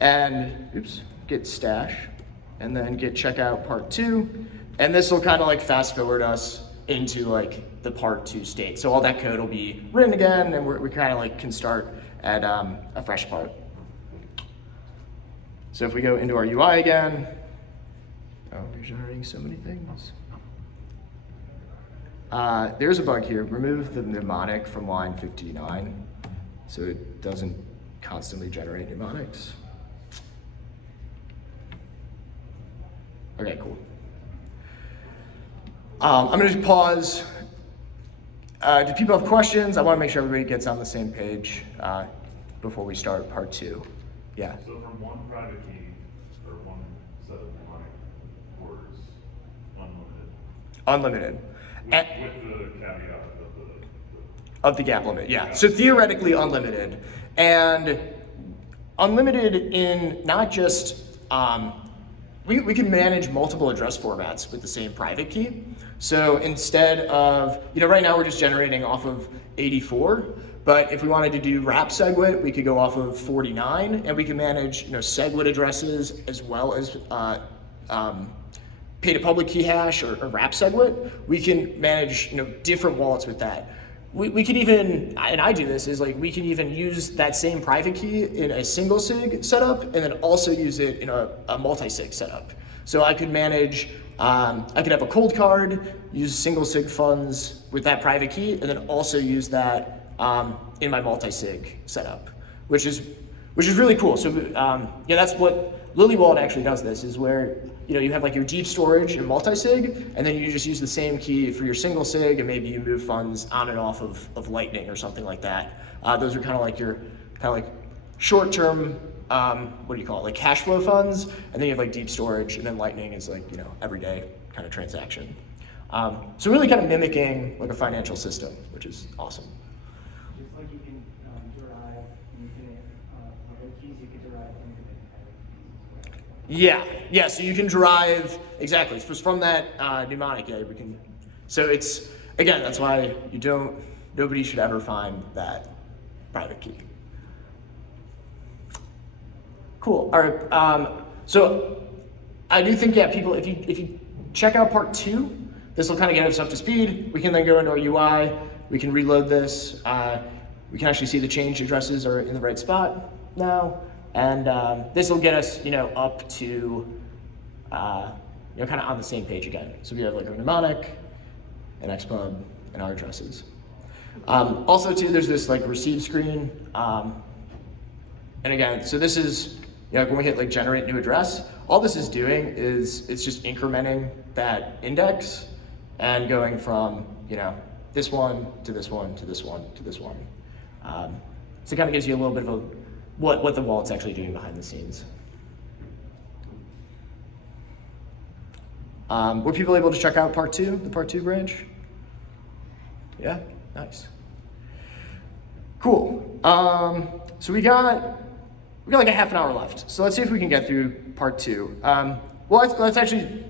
and, git stash, and then git checkout part 2. And this will kind of like fast forward us into like the part 2 state. So all that code will be written again, and we kind of like can start at a fresh part. So if we go into our UI again, we're generating so many things. There's a bug here. Remove the mnemonic from line 59 so it doesn't constantly generate mnemonics. Okay, cool. I'm gonna just pause. Do people have questions? I wanna make sure everybody gets on the same page before we start part 2. Yeah. So from one private key or one set of mnemonic words, unlimited. Unlimited. With the caveat Of the gap limit, yeah. So theoretically unlimited. And unlimited in not just, we can manage multiple address formats with the same private key. So instead of, right now we're just generating off of 84, but if we wanted to do wrap SegWit, we could go off of 49, and we can manage, SegWit addresses as well as pay to public key hash or wrap SegWit. We can manage, different wallets with that. We could even, and I do this, is like we can even use that same private key in a single sig setup and then also use it in a multi-sig setup. So I could manage, I could have a cold card, use single sig funds with that private key, and then also use that in my multi-sig setup, which is really cool. So that's what Lily Wallet actually does. This is where you have like your deep storage and multi-sig, and then you just use the same key for your single sig, and maybe you move funds on and off of Lightning or something like that. Those are kind of like your short-term, like cash flow funds, and then you have like deep storage, and then Lightning is like everyday kind of transaction. So really kind of mimicking like a financial system, which is awesome. Just like you can derive infinite other keys, you can derive infinite other keys. Yeah, so you can derive, exactly, from that mnemonic, we can, so it's, again, that's why nobody should ever find that private key. Cool, all right, so I do think, people, if you check out part 2, this will kind of get us up to speed. We can then go into our UI, we can reload this, we can actually see the change addresses are in the right spot now. And this will get us, up to, kind of on the same page again. So we have like a mnemonic, an xpub, and our addresses. Also too, there's this like receive screen. And again, so this is, when we hit like generate new address, all this is doing is it's just incrementing that index and going from, this one to this one to this one to this one. So it kind of gives you a little bit of what the wallet's actually doing behind the scenes. Were people able to check out part 2, the part 2 branch? Yeah, nice. Cool. So we got we got like a half an hour left. So let's see if we can get through part 2. Well, let's actually,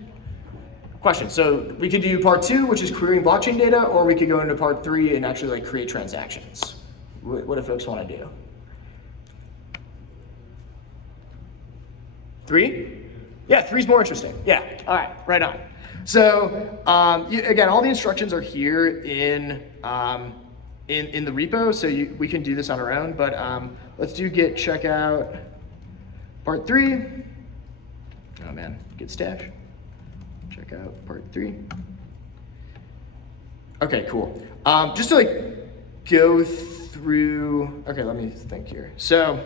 question. So we could do part 2, which is querying blockchain data, or we could go into part 3 and actually like create transactions. What do folks want to do? 3? Yeah, 3's more interesting. Yeah, all right, right on. So again, all the instructions are here in the repo, so we can do this on our own, but let's do git checkout part 3. Oh man, git stash. Check out part 3. Okay, cool. Just to like go through, okay, let me think here. So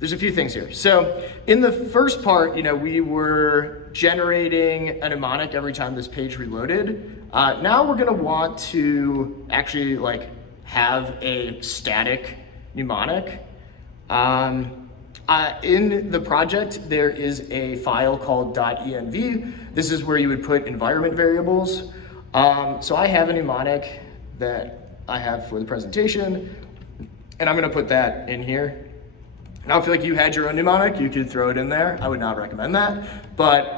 there's a few things here. So in the first part, we were generating a mnemonic every time this page reloaded. Now we're gonna want to actually like have a static mnemonic. In the project, there is a file called .env. This is where you would put environment variables. So I have a mnemonic that I have for the presentation, and I'm gonna put that in here. Now, if like you had your own mnemonic, you could throw it in there. I would not recommend that, but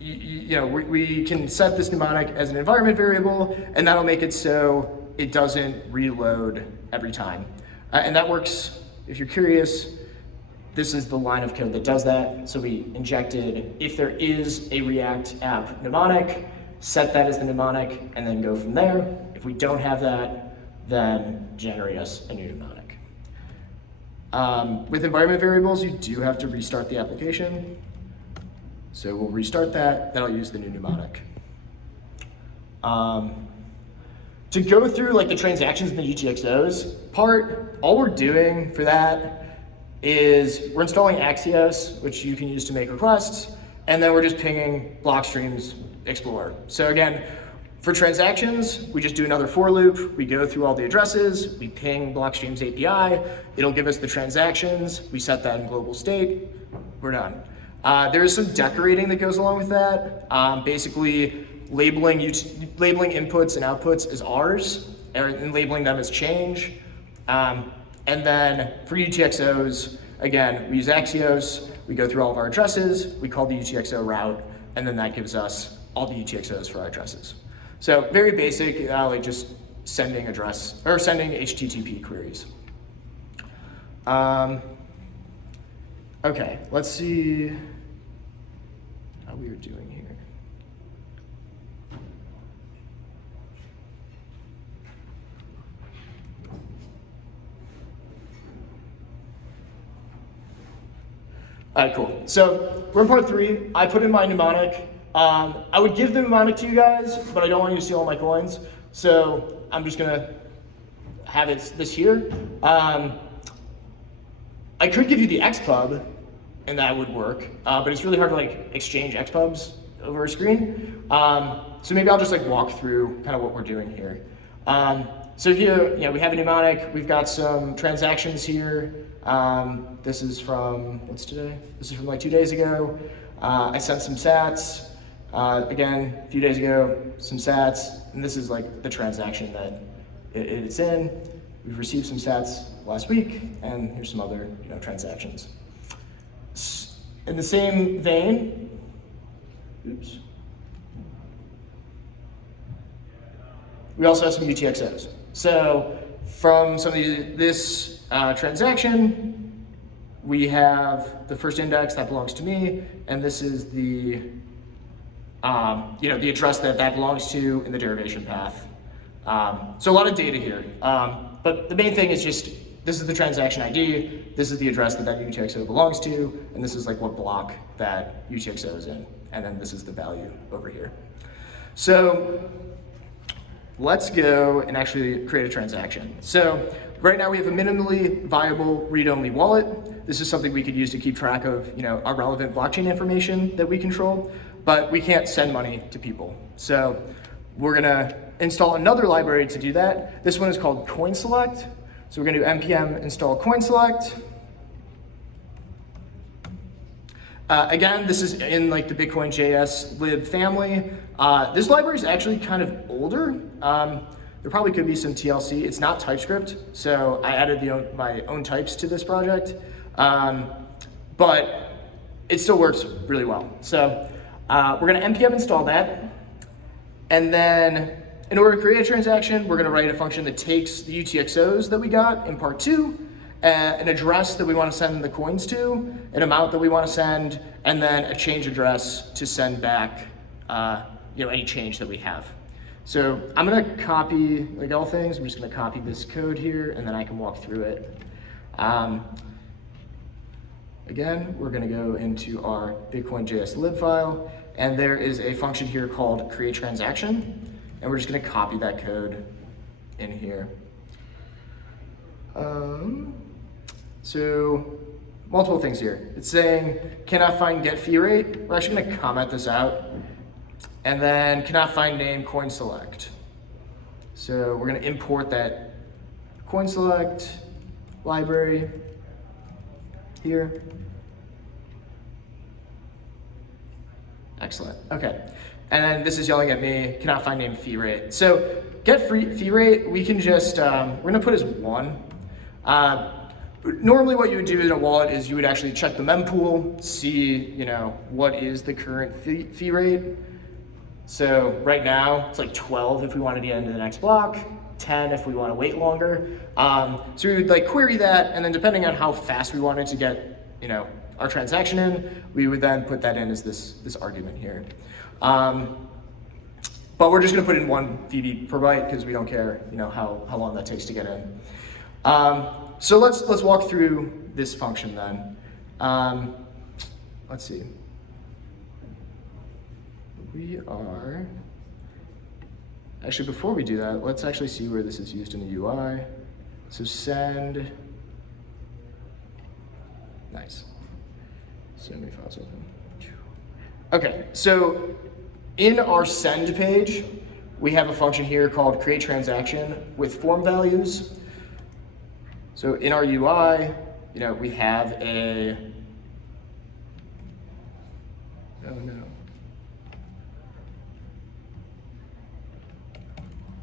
we can set this mnemonic as an environment variable, and that'll make it so it doesn't reload every time. And that works, if you're curious, this is the line of code that does that. So we injected, if there is a React app mnemonic, set that as the mnemonic, and then go from there. If we don't have that, then generate us a new mnemonic. With environment variables, you do have to restart the application. So we'll restart that, that'll use the new mnemonic. To go through like the transactions and the UTXOs part, all we're doing for that is we're installing Axios, which you can use to make requests, and then we're just pinging Blockstream's Explorer. So again, for transactions, we just do another for loop. We go through all the addresses, we ping Blockstream's API, it'll give us the transactions, we set that in global state, we're done. There is some decorating that goes along with that. Basically, labeling inputs and outputs as ours, and labeling them as change. And then for UTXOs, again, we use Axios, we go through all of our addresses, we call the UTXO route, and then that gives us all the UTXOs for our addresses. So very basic, like just sending HTTP queries. Okay, let's see how we are doing here. All right, cool. So we're in part 3. I put in my mnemonic. I would give the mnemonic to you guys, but I don't want you to steal all my coins. So I'm just gonna have this here. I could give you the XPub, and that would work, but it's really hard to like exchange XPubs over a screen. So maybe I'll just like walk through kind of what we're doing here. So here, we have a mnemonic. We've got some transactions here. This is from, what's today? This is from like 2 days ago. I sent some sats. Again, a few days ago, some sats. And this is like the transaction that it's in. We've received some sats last week, and here's some other transactions. In the same vein, oops. We also have some UTXOs. So from some of this transaction, we have the first index that belongs to me, and this is the the address that belongs to in the derivation path. So a lot of data here, but the main thing is just this is the transaction ID, this is the address that UTXO belongs to, and this is like what block that UTXO is in, and then this is the value over here. So let's go and actually create a transaction. So right now we have a minimally viable read-only wallet. This is something we could use to keep track of our relevant blockchain information that we control, but we can't send money to people. So we're gonna install another library to do that. This one is called CoinSelect. So we're gonna do npm install CoinSelect. Again, this is in like the BitcoinJS lib family. This library is actually kind of older. There probably could be some TLC. It's not TypeScript, so I added my own types to this project, but it still works really well. So we're gonna npm install that, and then in order to create a transaction, we're gonna write a function that takes the UTXOs that we got in part 2, an address that we want to send the coins to, an amount that we want to send, and then a change address to send back any change that we have. So I'm gonna copy, like all things, I'm just gonna copy this code here, and then I can walk through it. Again, we're gonna go into our BitcoinJS lib file, and there is a function here called create transaction, and we're just gonna copy that code in here. So multiple things here. It's saying cannot find get fee rate. We're actually gonna comment this out. And then cannot find name coin select. So we're gonna import that coin select library here. Excellent, okay. And then this is yelling at me, cannot find name fee rate. So get fee rate, we can just, we're gonna put as 1. Normally what you would do in a wallet is you would actually check the mempool, see, what is the current fee rate. So right now it's like 12 if we want to get into the next block, 10 if we want to wait longer. So we would query that, and then depending on how fast we wanted to get, our transaction in, we would then put that in as this argument here. But we're just gonna put in 1 VB per byte because we don't care, how long that takes to get in. So let's walk through this function then. Let's see. Actually, before we do that, let's actually see where this is used in the UI. So send, nice. So many files open. Okay, so in our send page, we have a function here called create transaction with form values. So in our UI, we have oh no.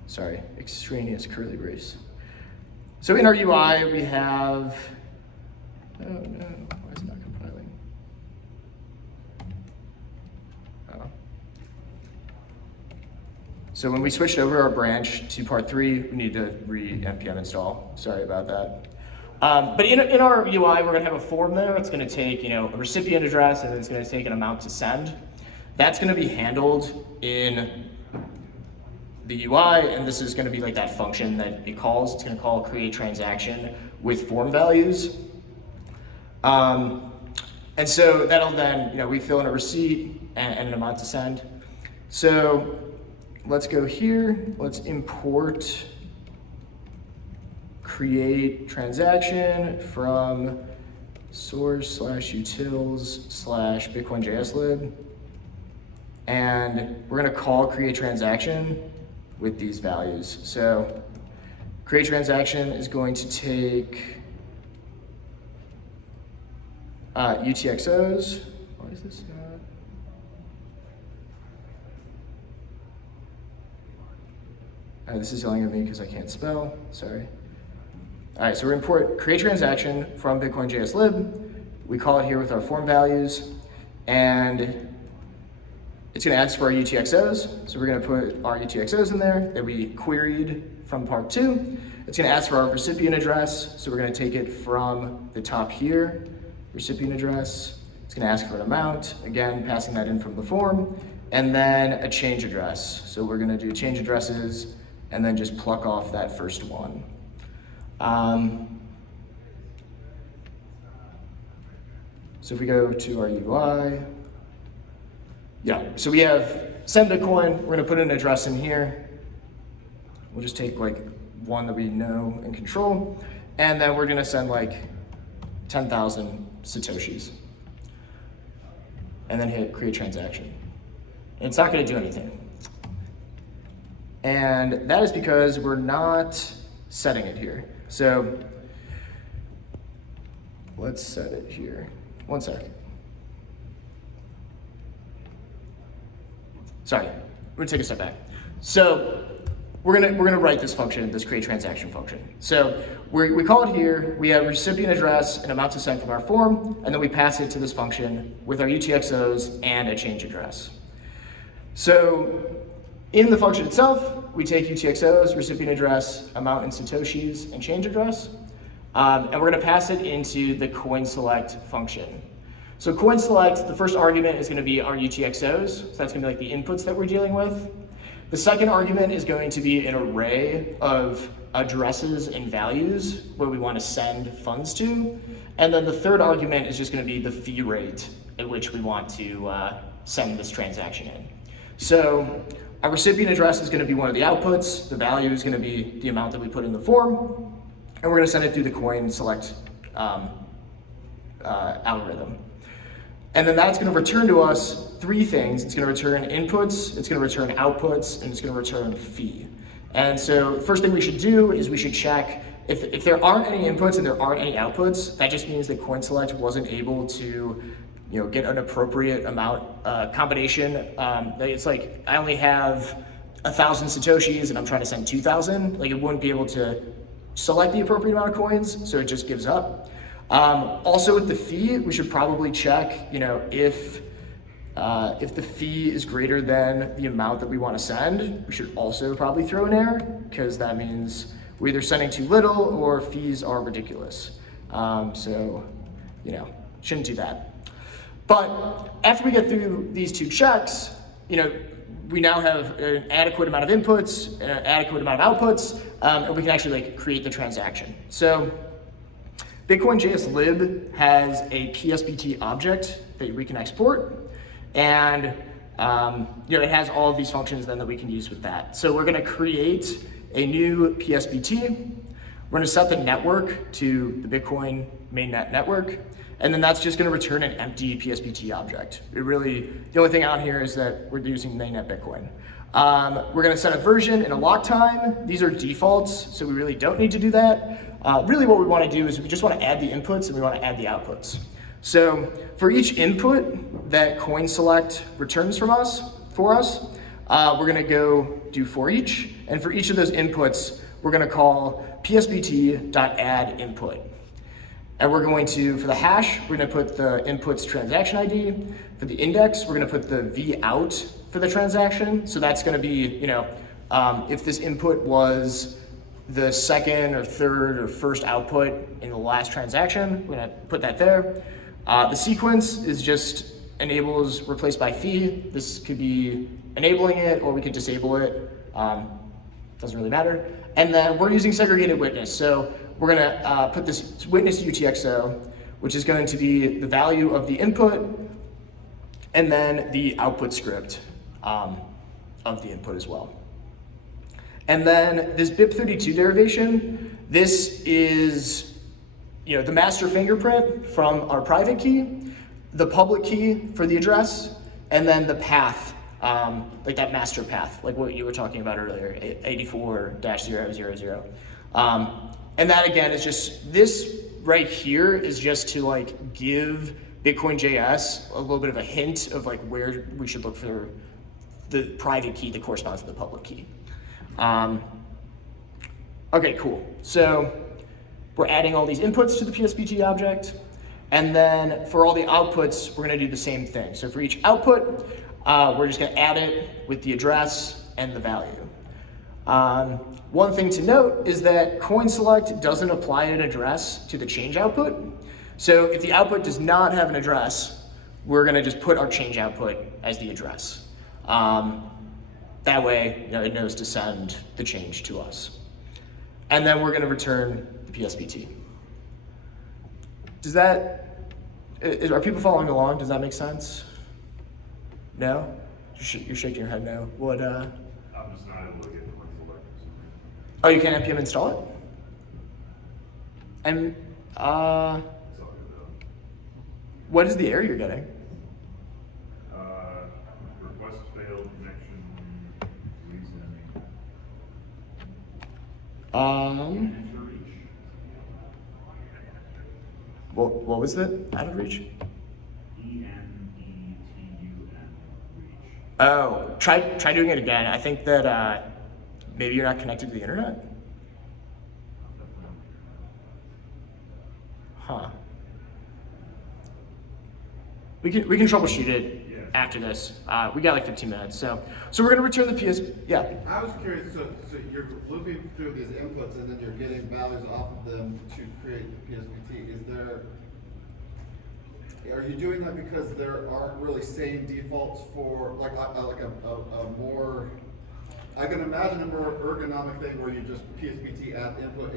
Sorry, extraneous curly brace. So in our UI, we have, oh no, why is it not compiling? Oh. So when we switched over our branch to part 3, we need to re-npm install. Sorry about that. But in our UI, we're gonna have a form there. It's gonna take, a recipient address, and then it's gonna take an amount to send. That's gonna be handled in the UI, and this is gonna be like that function that it calls. It's gonna call create transaction with form values. And so that'll then, we fill in a receipt and an amount to send. So let's go here, let's import create transaction from source/utils/BitcoinJS lib. And we're gonna call create transaction with these values. So create transaction is going to take UTXOs. Why is this not? This is yelling at me because I can't spell, sorry. All right, so we're import create transaction from BitcoinJS lib. We call it here with our form values, and it's gonna ask for our UTXOs. So we're gonna put our UTXOs in there that we queried from part 2. It's gonna ask for our recipient address. So we're gonna take it from the top here, recipient address. It's gonna ask for an amount, again, passing that in from the form, and then a change address. So we're gonna do change addresses and then just pluck off that first one. So if we go to our UI, so we have send Bitcoin, we're gonna put an address in here. We'll just take one that we know and control, and then we're gonna send 10,000 Satoshis. And then hit create transaction. And it's not gonna do anything. And that is because we're not setting it here. So let's set it here. One second. Sorry, I'm gonna take a step back. So we're gonna write this function, this create transaction function. So we call it here, we have recipient address and amount to send from our form, and then we pass it to this function with our UTXOs and a change address. So in the function itself, we take UTXOs, recipient address, amount in Satoshis, and change address, and we're gonna pass it into the CoinSelect function. So CoinSelect, the first argument is gonna be our UTXOs, so that's gonna be like the inputs that we're dealing with. The second argument is going to be an array of addresses and values where we want to send funds to. And then the third argument is just going to be the fee rate at which we want to send this transaction in. So our recipient address is going to be one of the outputs. The value is going to be the amount that we put in the form. And we're going to send it through the CoinSelect algorithm. And then that's going to return to us three things. It's going to return inputs, it's going to return outputs, and it's going to return fee. And so the first thing we should do is we should check if there aren't any inputs and there aren't any outputs, that just means that CoinSelect wasn't able to get an appropriate amount combination. It's like I only have 1,000 Satoshis and I'm trying to send 2,000. Like it wouldn't be able to select the appropriate amount of coins, so it just gives up. Also with the fee, we should probably check, if the fee is greater than the amount that we want to send, we should also probably throw an error, because that means we're either sending too little or fees are ridiculous. Shouldn't do that. But after we get through these two checks, we now have an adequate amount of inputs, an adequate amount of outputs, and we can actually create the transaction. So BitcoinJS lib has a PSBT object that we can export, and it has all of these functions then that we can use with that. So we're going to create a new PSBT. We're going to set the network to the Bitcoin mainnet network, and then that's just going to return an empty PSBT object. The only thing out here is that we're using mainnet Bitcoin. We're going to set a version and a lock time. These are defaults, so we really don't need to do that. Really what we want to do is we just want to add the inputs and we want to add the outputs. So for each input that CoinSelect returns for us, we're going to go do for each. And for each of those inputs, we're going to call psbt.addInput. And we're going to, for the hash, we're going to put the input's transaction ID. For the index, we're going to put the V out for the transaction. So that's going to be, if this input was the second or third or first output in the last transaction, we're going to put that there. The sequence is just enables replaced by fee. This could be enabling it or we could disable it. Doesn't really matter. And then we're using segregated witness. So we're going to put this witness UTXO, which is going to be the value of the input and then the output script of the input as well. And then this BIP32 derivation, this is the master fingerprint from our private key, the public key for the address, and then the path, like that master path, like what you were talking about earlier, 84-000. And that again is just, this right here is just to give BitcoinJS a little bit of a hint of where we should look for the private key that corresponds to the public key. Okay, cool. So we're adding all these inputs to the PSBT object, and then for all the outputs, we're gonna do the same thing. So for each output, we're just gonna add it with the address and the value. One thing to note is that CoinSelect doesn't apply an address to the change output. So if the output does not have an address, we're gonna just put our change output as the address. That way, it knows to send the change to us. And then we're gonna return the PSBT. Are people following along? Does that make sense? No? You're shaking your head no. What, I'm just not able to get the CoinSelect. Oh, you can't npm install it? And, It's all good though. what is the error you're getting? Request failed, connection resending. Enter reach. What was it? Out of reach? ENETUN reach. Oh, try doing it again. I think that maybe you're not connected to the internet? Huh. We can troubleshoot it after this. We got like 15 minutes, so we're gonna return the PS. Yeah. I was curious, so you're looping through these inputs and then you're getting values off of them to create the PSBT. Are you doing that because there aren't really same defaults for like a more, I can imagine a more ergonomic thing where you just PSBT add input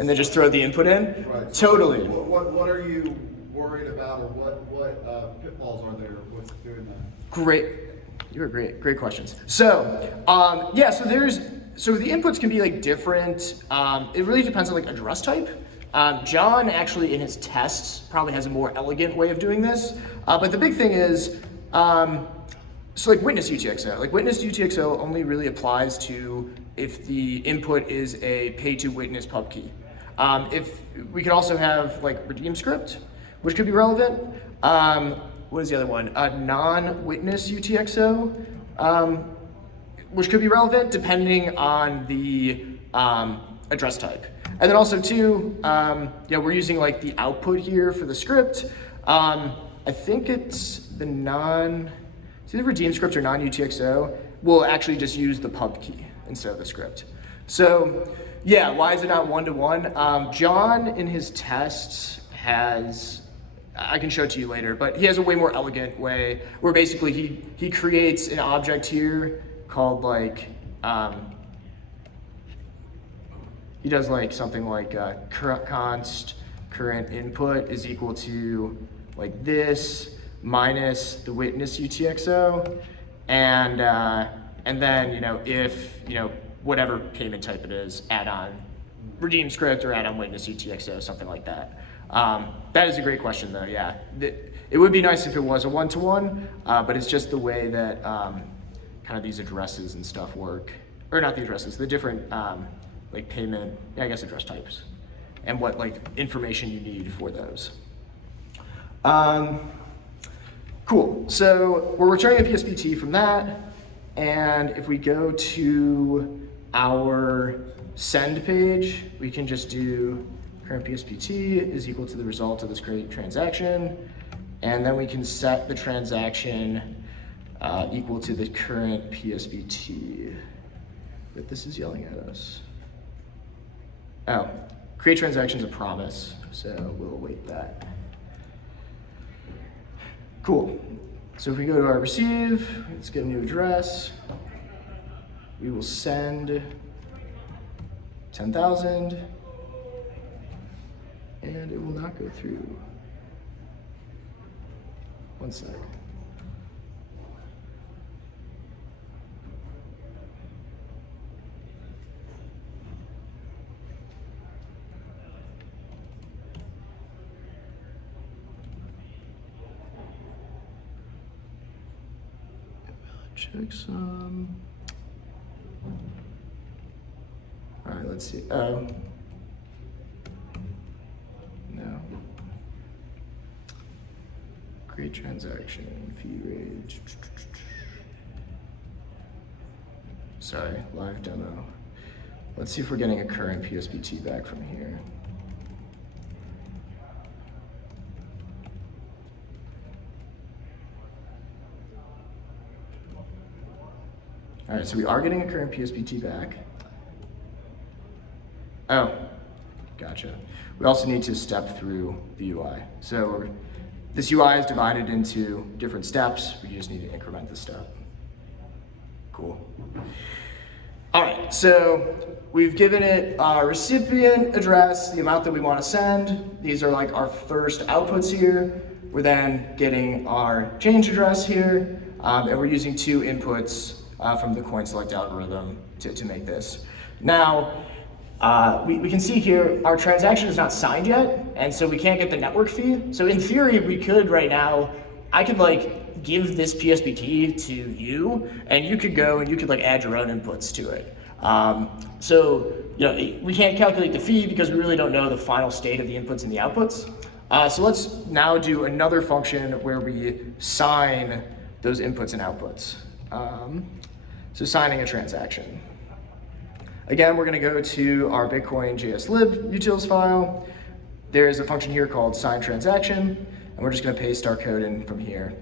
and then just throw the input in? Right. Totally. What are you worried about, or what pitfalls are there with doing that? Great. You were great questions. So, so the inputs can be like different. It really depends on like address type. John actually in his tests probably has a more elegant way of doing this. But the big thing is, so like witness UTXO. Like witness UTXO only really applies to if the input is a pay to witness pub key. If we could also have like redeem script, which could be relevant. What is the other one? Non-witness UTXO, which could be relevant depending on the address type. And then also too, we're using like the output here for the script. I think it's either redeem script or non-UTXO. We'll actually just use the pub key instead of the script. So yeah, why is it not one-to-one? John in his tests has, I can show it to you later, but he has a way more elegant way where basically he creates an object here called like, he does like something like const current input is equal to like this minus the witness UTXO, and then if whatever payment type it is, add on redeem script or add on witness UTXO, something like that. That is a great question though. Yeah, it would be nice if it was a one-to-one, but it's just the way that kind of these addresses and stuff work, or not the addresses, the different like payment, address types, and what like information you need for those. Cool. So we're returning a PSBT from that, and if we go to our send page, we can just do current PSBT is equal to the result of this create transaction, and then we can set the transaction equal to the current PSBT. But this is yelling at us. Oh, create transaction is a promise, so we'll await that. Cool. So if we go to our receive, let's get a new address. We will send 10,000, and it will not go through. One sec. Checksum. All right, let's see. No. Create transaction, fee rate. Sorry, live demo. Let's see if we're getting a current PSBT back from here. All right, so we are getting a current PSBT back. Oh, gotcha. We also need to step through the UI. So this UI is divided into different steps. We just need to increment the step. Cool. All right, so we've given it our recipient address, the amount that we want to send. These are like our first outputs here. We're then getting our change address here, and we're using two inputs from the coin select algorithm to make this. Now, we can see here our transaction is not signed yet, and so we can't get the network fee. So in theory, we could right now, I could like give this PSBT to you, and you could go and you could like add your own inputs to it. So we can't calculate the fee because we really don't know the final state of the inputs and the outputs. So let's now do another function where we sign those inputs and outputs. So signing a transaction. Again, we're gonna go to our BitcoinJS lib utils file. There's a function here called sign transaction, and we're just gonna paste our code in from here.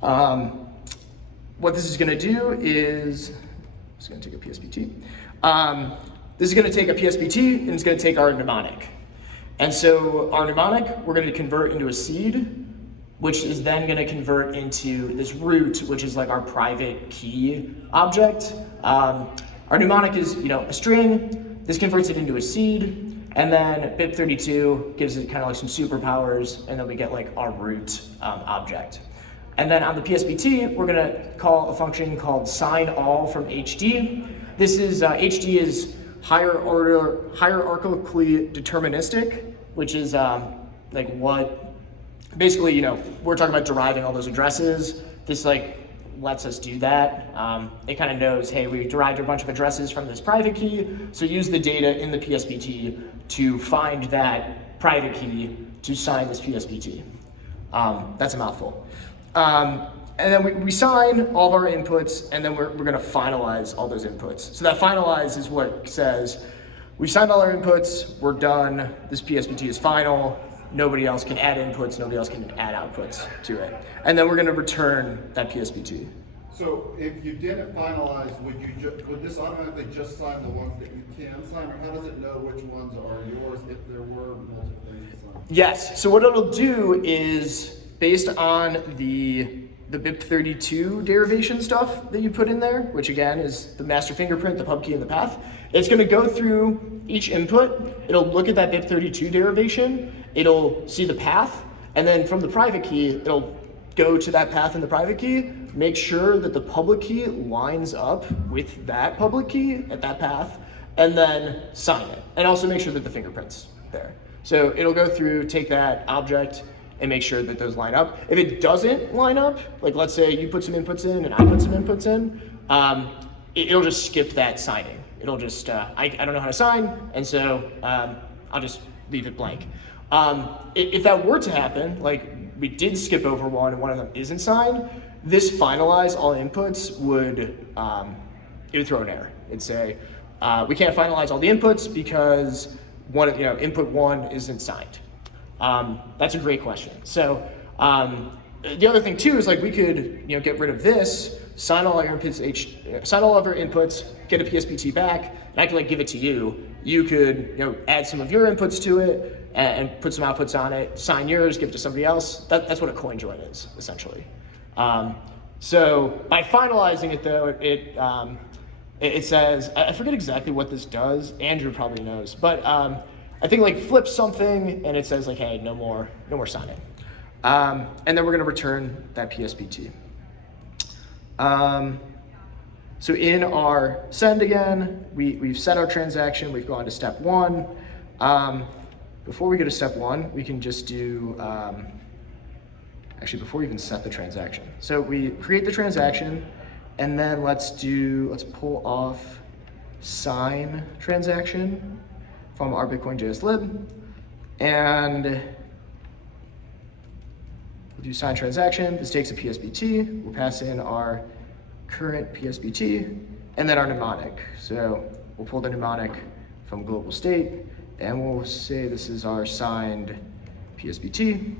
What this is gonna do is, it's gonna take a PSBT. This is gonna take a PSBT and it's gonna take our mnemonic. And so our mnemonic, we're gonna convert into a seed, which is then gonna convert into this root, which is like our private key object. Our mnemonic is a string. This converts it into a seed, and then BIP32 gives it kind of like some superpowers, and then we get like our root object. And then on the PSBT, we're gonna call a function called sign all from HD. This is, HD is hierarchically deterministic, which is like what, basically, we're talking about deriving all those addresses. This like lets us do that. It kind of knows, hey, we derived a bunch of addresses from this private key, so use the data in the PSBT to find that private key to sign this PSBT. That's a mouthful. And then we sign all of our inputs, and then we're gonna finalize all those inputs. So that finalize is what says, we've signed all our inputs, we're done, this PSBT is final, nobody else can add inputs, nobody else can add outputs to it. And then we're gonna return that PSBT. So if you didn't finalize, would this automatically just sign the ones that you can sign, or how does it know which ones are yours if there were multiple things to sign? Yes, so what it'll do is, based on the BIP32 derivation stuff that you put in there, which again is the master fingerprint, the pub key, and the path, it's gonna go through each input, it'll look at that BIP32 derivation, it'll see the path, and then from the private key, it'll go to that path in the private key, make sure that the public key lines up with that public key at that path, and then sign it. And also make sure that the fingerprint's there. So it'll go through, take that object, and make sure that those line up. If it doesn't line up, like let's say you put some inputs in and I put some inputs in, it'll just skip that signing. It'll just, I don't know how to sign, and so I'll just leave it blank. If that were to happen, like we did skip over one and one of them isn't signed, this finalize all inputs would, it would throw an error. It'd say, we can't finalize all the inputs because input one isn't signed. That's a great question. So the other thing too is like we could get rid of this, sign all our inputs, sign all of our inputs, get a PSBT back, and I could like give it to you. You could add some of your inputs to it and put some outputs on it, sign yours, give it to somebody else. That's what a coin join is essentially. So by finalizing it though, it says, I forget exactly what this does. Andrew probably knows, but I think like flip something and it says like, hey, no more signing. And then we're gonna return that PSBT. So in our send again, we've set our transaction, we've gone to step one. Before we go to step one, we can just do, actually before we even set the transaction. So we create the transaction and then let's pull off sign transaction from our BitcoinJS lib, and we'll do sign transaction. This takes a PSBT. We'll pass in our current PSBT and then our mnemonic. So we'll pull the mnemonic from global state and we'll say this is our signed PSBT.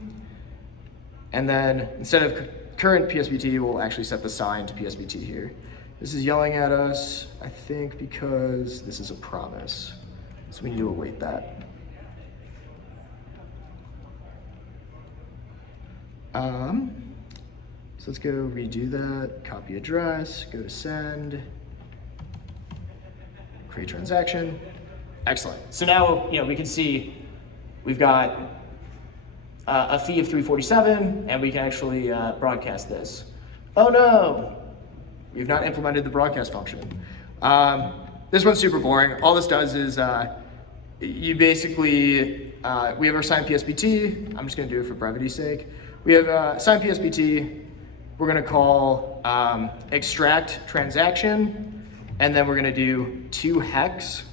And then instead of current PSBT, we'll actually set the signed PSBT here. This is yelling at us, I think, because this is a promise. So we need to await that. So let's go redo that, copy address, go to send, create transaction. Excellent. So now we can see we've got a fee of 347, and we can actually broadcast this. Oh no, we've not implemented the broadcast function. This one's super boring. All this does is you basically, we have our signed PSBT. I'm just gonna do it for brevity's sake. We have signed PSBT. We're gonna call extract transaction, and then we're gonna do 2 hex.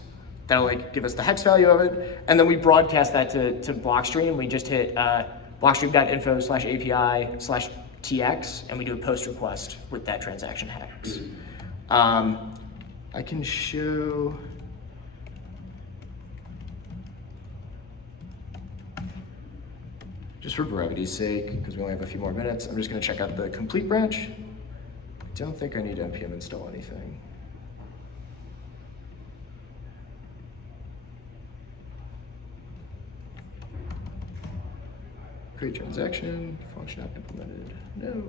That'll give us the hex value of it, and then we broadcast that to Blockstream. We just hit blockstream.info/API/TX, and we do a post request with that transaction hex. I can show just for brevity's sake, because we only have a few more minutes, I'm just gonna check out the complete branch. I don't think I need to npm install anything. Create transaction, function not implemented, no.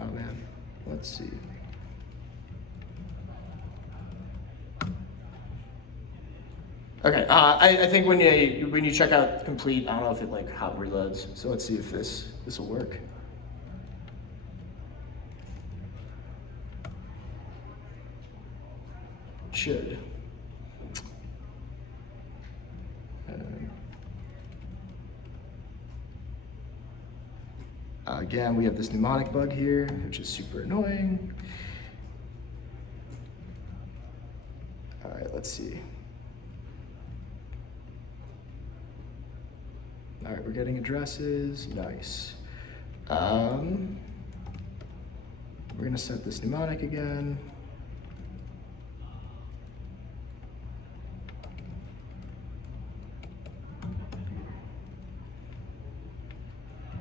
Oh man, let's see. Okay, I think when you check out complete, I don't know if it like hot reloads. So let's see if this will work. It should. Again, we have this mnemonic bug here, which is super annoying. All right, let's see. All right, we're getting addresses, nice. We're gonna set this mnemonic again.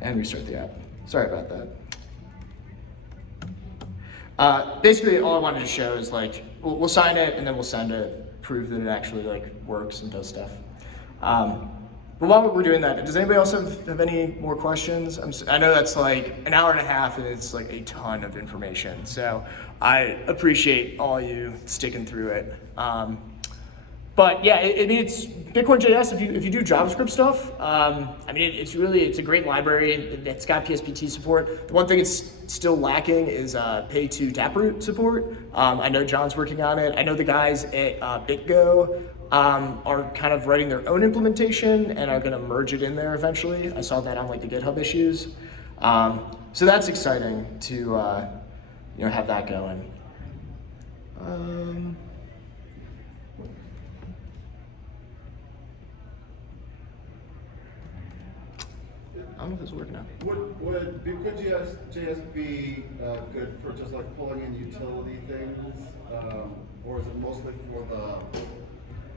And restart the app. Sorry about that. Basically, all I wanted to show is like, we'll sign it and then we'll send it, prove that it actually like works and does stuff. But while we're doing that, does anybody else have any more questions? I know that's like an hour and a half and it's like a ton of information. So I appreciate all you sticking through it. But yeah, it's BitcoinJS. If you do JavaScript stuff, it's a great library. It's got PSPT support. The one thing it's still lacking is pay to Taproot support. I know John's working on it. I know the guys at BitGo are kind of writing their own implementation and are going to merge it in there eventually. I saw that on like the GitHub issues. So that's exciting to have that going. I don't know if this is working out. Would BitcoinJS be good for just like pulling in utility things, or is it mostly for the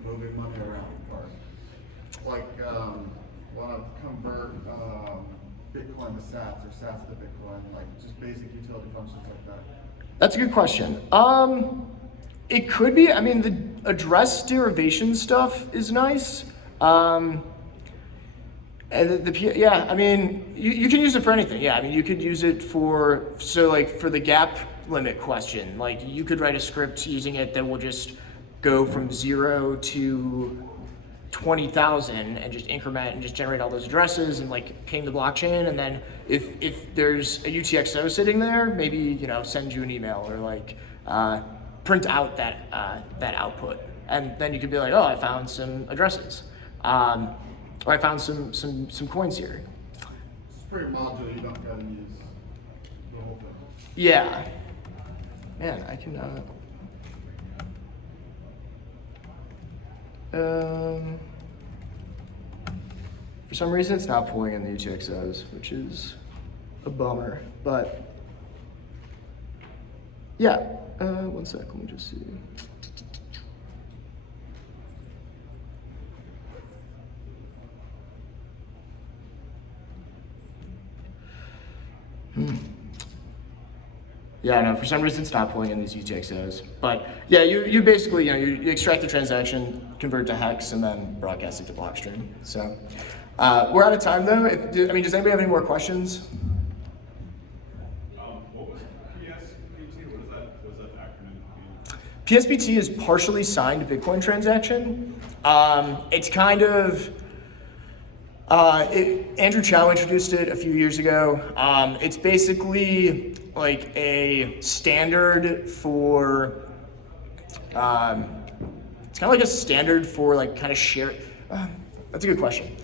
moving money around part? Like want to convert Bitcoin to Sats or Sats to Bitcoin, like just basic utility functions like that. That's a good question. It could be. I mean, the address derivation stuff is nice. And I mean, you can use it for anything. Yeah, I mean, you could use it for the gap limit question. Like, you could write a script using it that will just go from 0 to 20,000 and just increment and just generate all those addresses and like ping the blockchain. And then if there's a UTXO sitting there, maybe send you an email or like print out that output, and then you could be like, oh, I found some addresses. Or I found some coins here. It's pretty modular, you don't gotta use the whole thing. Yeah. Man, I can for some reason it's not pulling in the UTXOs, which is a bummer. But yeah, one sec, let me just see. Yeah, no, for some reason it's not pulling in these UTXOs. But yeah, you basically, you extract the transaction, convert to hex, and then broadcast it to Blockstream. So we're out of time though. Does anybody have any more questions? What was PSPT? What does that acronym mean? PSPT is partially signed Bitcoin transaction. It's kind of, Andrew Chow introduced it a few years ago. It's basically like a standard for, it's kind of like a standard for like kind of share, that's a good question.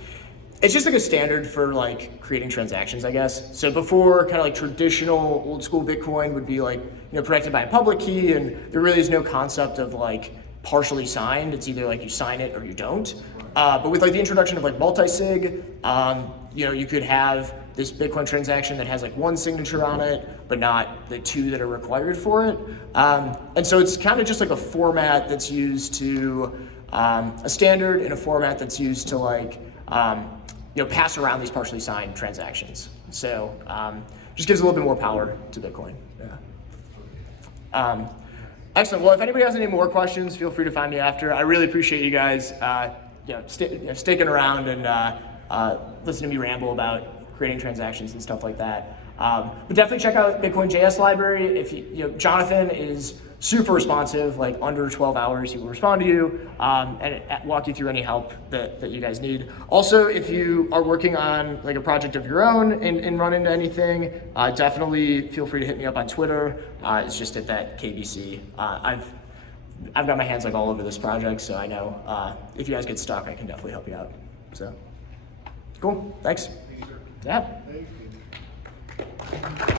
It's just like a standard for like creating transactions, I guess. So before, kind of like traditional old school Bitcoin would be like, protected by a public key, and there really is no concept of like partially signed. It's either like you sign it or you don't. But with like the introduction of like multi-sig, you could have this Bitcoin transaction that has like one signature on it, but not the two that are required for it. And so it's kind of just like a format that's used to a standard in a format that's used to like pass around these partially signed transactions. So just gives a little bit more power to Bitcoin. Yeah. Excellent. Well, if anybody has any more questions, feel free to find me after. I really appreciate you guys sticking around and listening to me ramble about creating transactions and stuff like that. But definitely check out BitcoinJS library. If Jonathan is super responsive, like under 12 hours, he will respond to you and walk you through any help that you guys need. Also, if you are working on like a project of your own and run into anything, definitely feel free to hit me up on Twitter. It's just at that KBC. I've got my hands like all over this project, so I know if you guys get stuck, I can definitely help you out. So, cool. Thanks. Yeah.